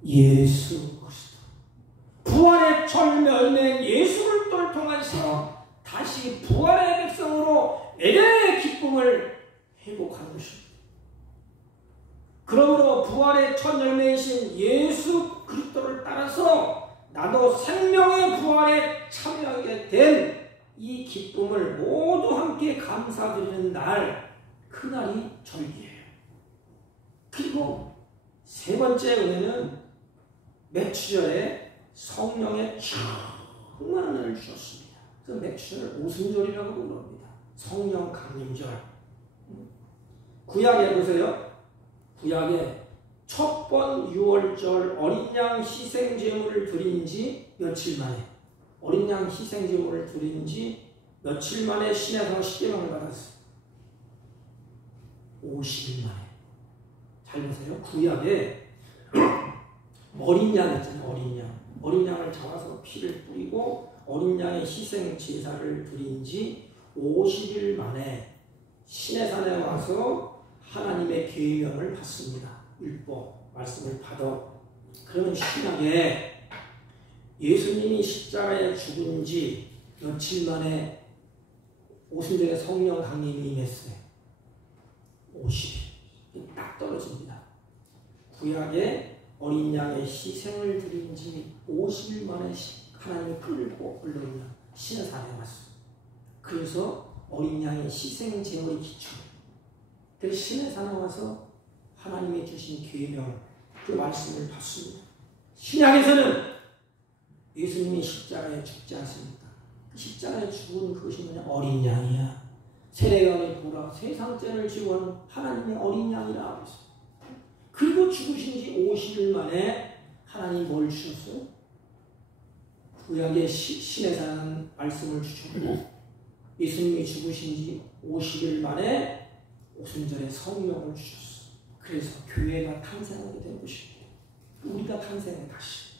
예수 그리스도. 부활의 철면된 예수를 통해서 다시 부활의 백성으로 에덴의 기쁨을 회복하는 것입니다. 그러므로 부활의 첫 열매이신 예수 그리스도를 따라서 나도 생명의 부활에 참여하게 된 이 기쁨을 모두 함께 감사드리는 날, 그날이 절기예요. 그리고 세 번째 은혜는 매추절에 성령의 충만한 은혜를 주셨습니다. 그 매추절 오순절이라고 부릅니다. 성령 강림절. 구약에 보세요. 구약에 첫 번 유월절 어린 양 희생 제물을 드린 지 며칠 만에, 어린 양 희생 제물을 드린 지 며칠 만에 신에서 십계명을 받았어요. 50일 만에. 잘 보세요. 구약에 어린 양 있잖아요. 어린 양. 어린 양을 잡아서 피를 뿌리고 어린 양의 희생 제사를 드린 지 50일 만에 시내산에 와서 하나님의 계명을 받습니다. 율법 말씀을 받아. 그러면 신약에 예수님이 십자가에 죽은 지 며칠 만에 오순절에 성령 강림이 임했어요. 50일. 딱 떨어집니다. 구약에 어린 양의 희생을 드린 지 50일 만에 하나님이 끌고 올라오면 시내산에 왔어요. 그래서 어린 양의 희생 제물이 기초예요. 그래서 시내산에 와서 하나님이 주신 계명, 그 말씀을 받습니다. 신약에서는 예수님이 십자가에 죽지 않습니까? 십자가에 죽은 그것이 뭐냐? 어린 양이야. 세례요한이 보라 세상 죄를 지고하는 하나님의 어린 양이라 하고 있어요. 그리고 죽으신 지 50일 만에 하나님이 뭘 주셨어요? 구약의 신에 사는 말씀을 주셨고 예수님이 죽으신 지 50일 만에 오순절에 성령을 주셨어요. 그래서 교회가 탄생하게 된 것입니다. 우리가 탄생해 다시.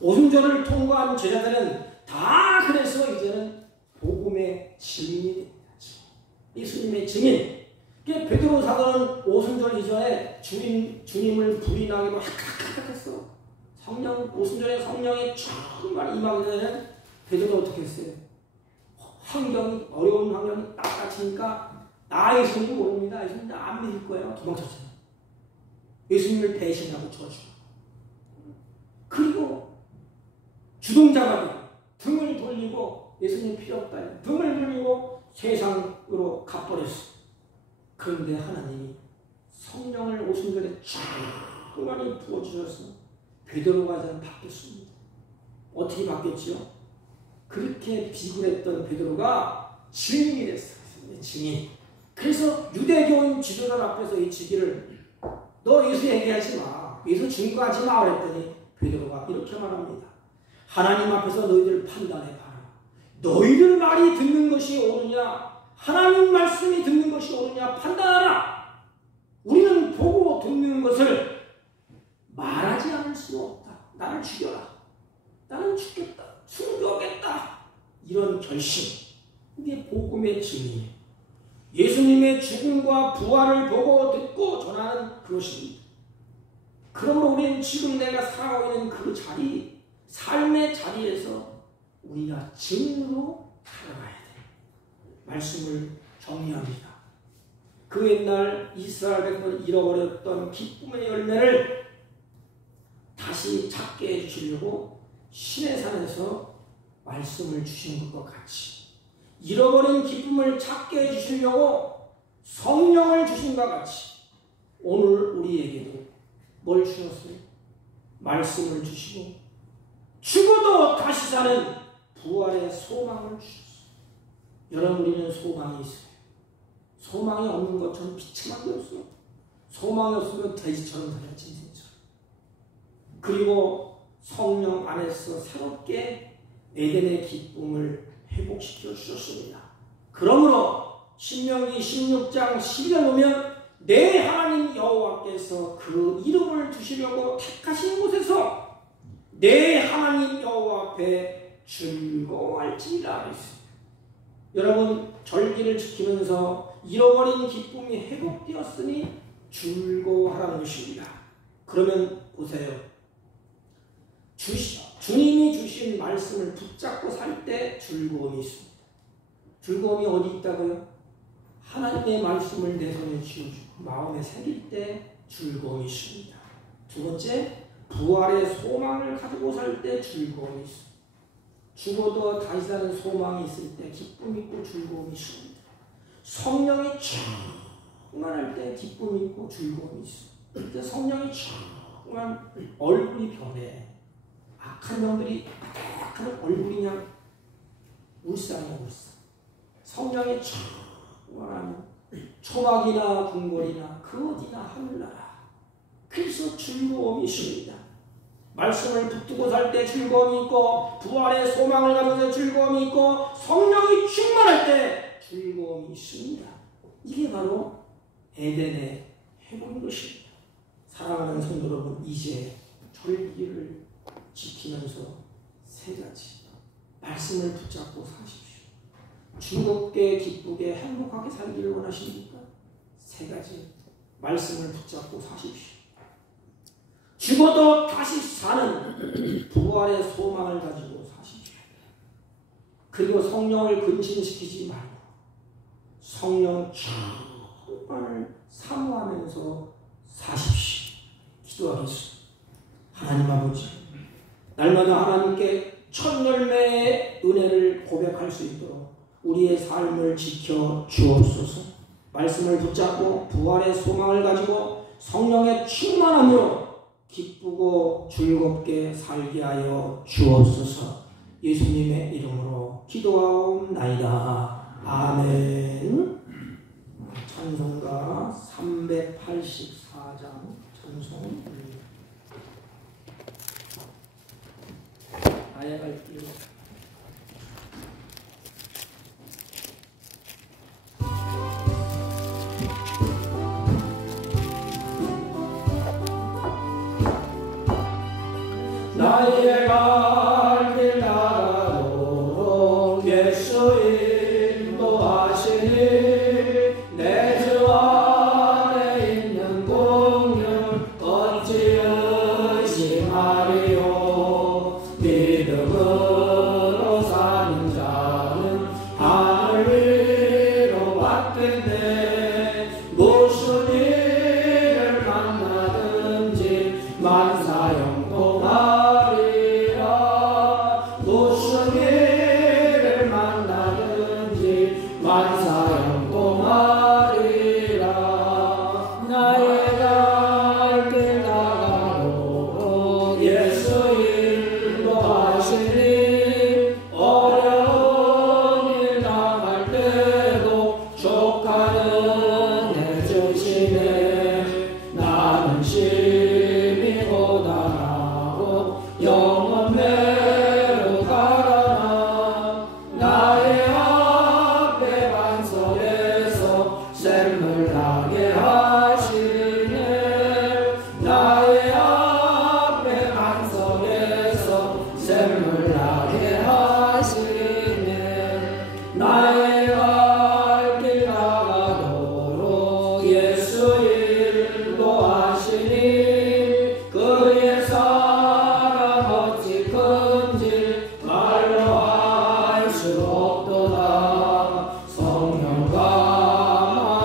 오순절을 통과한 제자들은 다 그래서 이제는 복음의 증인이 됩니다. 예수님의 증인. 베드로 사도는 오순절 이전에 주님을 부인하기도 합격했어. 성령, 오순절에 성령이 정말 임하기 전에 베드로가 어떻게 했어요? 환경이, 어려운 환경이 딱 닥치니까 나 예수님도 모릅니다. 예수님 안 믿을 거예요. 도망쳤어요. 예수님을 배신하고 죽었죠. 그리고 주동자가 등을 돌리고 예수님 필요 없다. 등을 돌리고 세상으로 가버렸어. 그런데 하나님이 성령을 오순절에 쫙 많이 부어주셔서 베드로가 이제 바뀌었습니다. 어떻게 바뀌었죠? 그렇게 비굴했던 베드로가 증인이 됐어요. 증인. 그래서 유대교인 지도자 앞에서 이 지기를 너 예수 얘기하지 마. 예수 증거하지 마. 그랬더니 베드로가 이렇게 말합니다. 하나님 앞에서 너희들 판단해봐라. 너희들 말이 듣는 것이 옳으냐 하나님 말씀이 듣는 것이 옳으냐 판단하라. 우리는 보고 듣는 것을 말하지 않을 수 없다. 나를 죽여라. 나는 죽겠다. 순교하겠다. 이런 결심. 이게 복음의 증인이에요. 예수님의 죽음과 부활을 보고 듣고 전하는 그것입니다. 그러므로 우리는 지금 내가 살아가고 있는 그 자리, 삶의 자리에서 우리가 증인으로 살아가야 돼요. 말씀을 정리합니다. 그 옛날 이스라엘 백성을 잃어버렸던 기쁨의 열매를 다시 찾게 해주시려고 시내산에서 말씀을 주신 것과 같이 잃어버린 기쁨을 찾게 해주시려고 성령을 주신 것과 같이 오늘 우리에게도 뭘 주셨어요? 말씀을 주시고 죽어도 다시 사는 부활의 소망을 주셨어요. 여러분 우리는 소망이 있어요. 소망이 없는 것처럼 비참한 게 없어요. 소망이 없으면 돼지처럼 살았지 인생처럼. 그리고 성령 안에서 새롭게 에덴의 기쁨을 회복시켜 주셨습니다. 그러므로 신명기 16장 10절에 보면 내 하나님 여호와께서 그 이름을 두시려고 택하신 곳에서 내 하나님 여호와 앞에 즐거워할지니라 했습니다. 여러분 절기를 지키면서 잃어버린 기쁨이 회복되었으니 즐거워하라는 것입니다. 그러면 보세요. 주님이 주신 말씀을 붙잡고 살 때 즐거움이 있습니다. 즐거움이 어디 있다고요? 하나님의 말씀을 내 손에 쥐어주고 마음에 새길 때 즐거움이 있습니다. 두 번째, 부활의 소망을 가지고 살 때 즐거움이 있습니다. 죽어도 다시 사는 소망이 있을 때 기쁨이 있고 즐거움이 있습니다. 성령이 충만할 때 기쁨이 있고 즐거움이 있습니다. 그때 성령이 충만 얼굴이 변해. 악한 영들이 악한 얼굴이 그냥 울상이야 울상. 성령이 충만하면 초막이나 궁궐이나 그 어디나 하늘나라. 그래서 즐거움이 있습니다. 말씀을 붙들고 살 때 즐거움이 있고 부활의 소망을 가지고 즐거움이 있고 성령이 충만할 때 즐거움이 있습니다. 이게 바로 에덴의 회복인 것입니다. 사랑하는 성도 여러분, 이제 절기를 지키면서 세 가지 말씀을 붙잡고 사십시오. 즐겁게 기쁘게 행복하게 살기를 원하십니까? 세 가지 말씀을 붙잡고 사십시오. 죽어도 다시 사는 부활의 소망을 가지고 사십시오. 그리고 성령을 근심시키지 말고 성령 충만을 사모하면서 사십시오. 기도하겠습니다. 하나님 아버지, 날마다 하나님께 첫 열매의 은혜를 고백할 수 있도록 우리의 삶을 지켜 주옵소서. 말씀을 붙잡고 부활의 소망을 가지고 성령의 충만함으로 기쁘고 즐겁게 살게 하여 주옵소서. 예수님의 이름으로 기도하옵나이다. 아멘. 찬송가 384장 찬송 나의 갈 길. 나의 갈 길 나가도록 예수 인도하시니 내 주 안에 있는 공유 어찌 의심하리요. 믿음으로 사는 자는 하늘 위로 받겠네. 무슨 일을 만나든지 만사형통하 무슨 일을 만나든지 만사형통하리라. 나의 갈 길 나가도록 예수 인도하시니 어려운 일 당할 때도 족하는 해주시네. 나는 심히 고단하고 영원 매로 가라나. 나의 앞에 반석에서 샘을 나게 하시네. 나의 앞에 반석에서 샘을 나게 하시네. 나의 갈 길 나가도록 예수 인도하시니 그의 사랑 어찌 큰지 말로 알 수 없도다. 성령과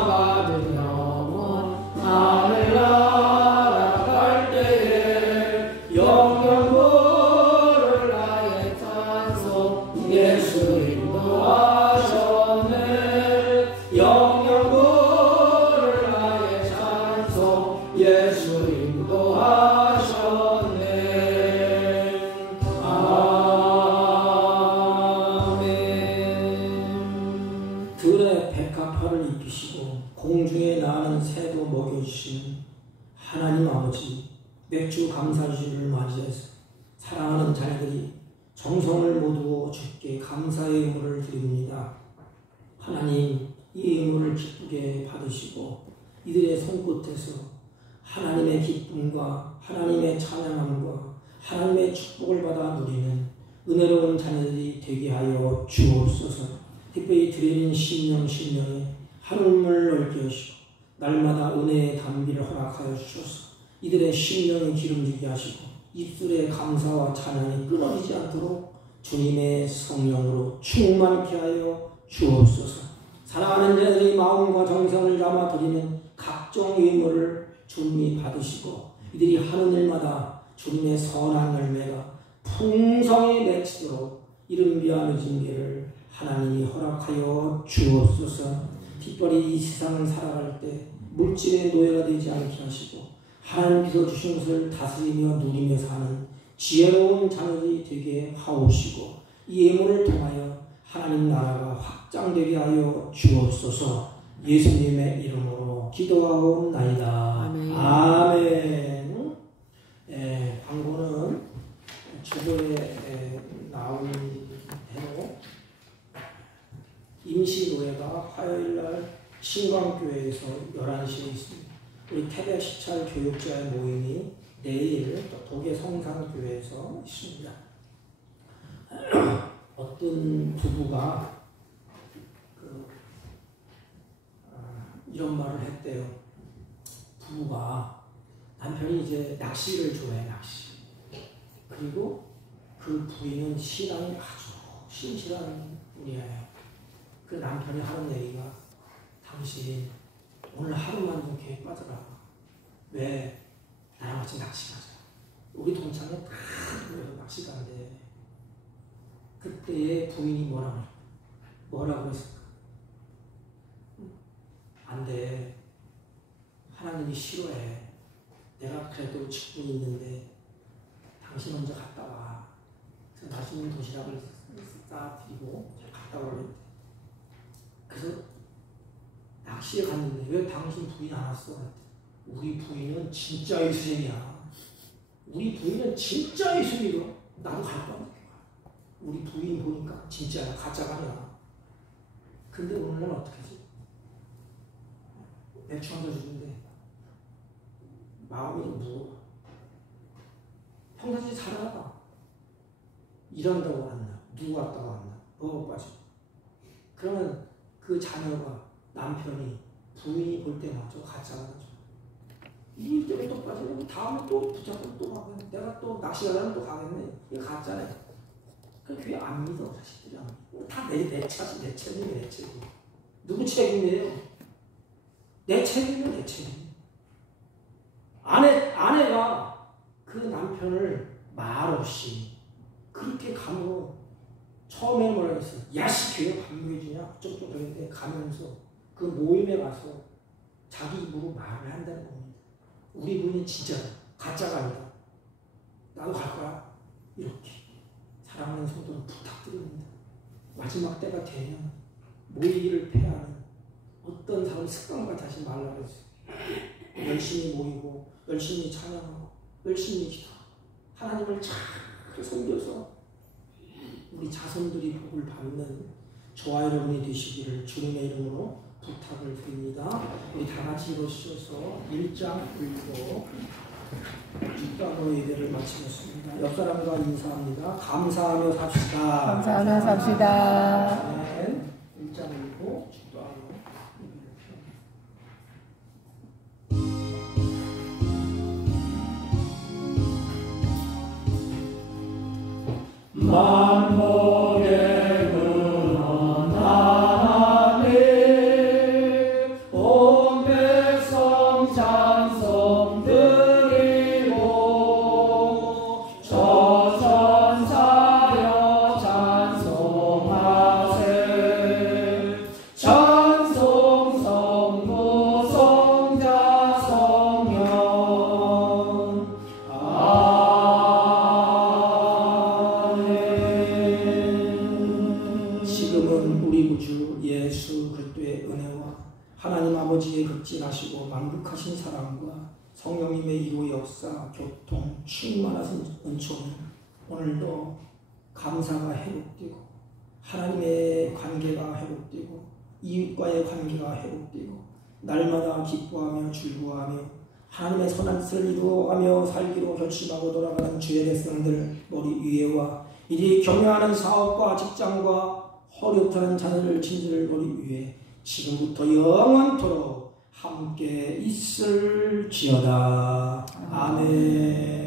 받은 영혼 하늘나라 갈 때에 영영부를 나의 찬송 예수 인도하셨네. 영영부를 나의 찬송 예수 인도하셨네. 아멘. 들의 백합화를 입히시고 공중에 나는 새도 먹여주신 하나님 아버지, 맥주 감사주를 맞이해서 사랑하는 자녀들이 정성을 모두 주께 감사의 의무를 드립니다. 하나님, 이 의무를 기쁘게 받으시고 이들의 손끝에서 하나님의 기쁨과 하나님의 찬양함과 하나님의 축복을 받아 누리는 은혜로운 자녀들이 되게 하여 주옵소서. 특별히 드리는 신령에 하늘문을 넓게 하시고 날마다 은혜의 담비를 허락하여 주셔서 이들의 심령이 기름지게 하시고 입술의 감사와 찬양이 끊어지지 않도록 주님의 성령으로 충만케 하여 주옵소서. 사랑하는 자들의 마음과 정성을 담아 드리는 각종 예물을 주님이 받으시고 이들이 하는 일마다 주님의 선한 열매가 풍성히 맺히도록 이른 비와 늦은 비를 하나님이 허락하여 주옵소서. 특별히 이 세상을 살아갈 때 물질의 노예가 되지 않게 하시고 하나님께서 주신 것을 다스리며 누리며 사는 지혜로운 자녀들이 되게 하옵시고 이 예물을 통하여 하나님 나라가 확장되게 하여 주옵소서. 예수님의 이름으로 기도하옵나이다. 아멘. 아멘. 광고는 주보에 나온 대로 임시노예가 화요일날 신광교회에서 11시에 있습니다. 우리 태백 시찰 교육자의 모임이 내일 또 독일 성산교회에서 있습니다. 어떤 부부가 이런 말을 했대요. 부부가 남편이 이제 낚시를 좋아해, 낚시. 그리고 그 부인은 신앙이 아주 신실한 분이에요. 그 남편이 하는 얘기가 당신 오늘 하루만 좀 계획 빠져라. 왜? 나랑 같이 낚시 가자. 우리 동창회 다 모여서 낚시 간대. 그때의 부인이 뭐라고 했을까? 안 돼. 하나님이 싫어해. 내가 그래도 직분이 있는데 당신 먼저 갔다 와. 그래서 맛있는 도시락을 싸드리고 갔다 오랬대. 그래서 낚시에 갔는데 왜 당신 부인 안 왔어? 우리 부인은 진짜 예수님이야. 우리 부인은 진짜 예수님이야. 나도 갈 거야. 우리 부인 보니까 진짜야. 가짜가 아니야. 근데 오늘은 어떻게 하지? 맥주 한잔 주는데 마음이 무거워. 평상시 살아가. 일한다고 왔나? 누구 왔다고 왔나? 뭐가 빠져. 그러면 그 자녀가 남편이 부인이 볼 때마저 가짜가 나죠. 일 때문에 또 빠지면 다음에 또 붙잡고 또 가겠네. 내가 또 낚시 가려면 또 가겠네. 이거 가짜네. 그 그게 안 믿어. 자식들이 안 믿어. 다 내 차지. 내 책임이야. 내 책임. 누구 책임이에요? 내 책임이야. 내 책임. 아내가 그 남편을 말없이 그렇게 가면 처음에 뭐라 했어? 야씨 교회 반모해주냐? 어쩌고 그랬는데 가면서 그 모임에 가서 자기 입으로 말을 한다는 겁니다. 우리 부인은 진짜다. 가짜가 아니다. 나도 갈 거야. 이렇게 사랑하는 성도는 부탁드립니다. 마지막 때가 되면 모이기를 패하는 어떤 사람 습관과 다시 말라고 했어요. 열심히 모이고 열심히 찬양하고 열심히 기도하고 하나님을 잘 섬겨서 우리 자손들이 복을 받는 저와 여러분이 되시기를 주님의 이름으로 부탁을 드립니다. 우리 다 같이 일어서셔서 1장 읽고 육단어 예배를 마치겠습니다. 옆 사람과 인사합니다. 감사하며 삽시다. 감사하며 삽시다. 아멘. 1장 읽고 축도하며 만복의 근원 하나님 온 백성 찬송 드리고 저천사여 찬송하세. 찬송 성부 성자 성령 지금은 우리 구주 예수 그리스도의 은혜와 하나님 아버지의 극진하시고 만극하신 사랑과 성령님의 이루 역사, 교통, 충만하신 은총은 오늘도 감사가 회복되고 하나님의 관계가 회복되고 이웃과의 관계가 회복되고 날마다 기뻐하며 즐거워하며 하나님의 선한 뜻을 이루어가며 살기로 결심하고 돌아가는 주의 백성들 머리 위에와 이리 경영하는 사업과 직장과 허리없다는 자녀를 친지를 머리 위에 지금부터 영원토록 함께 있을지어다. 아멘.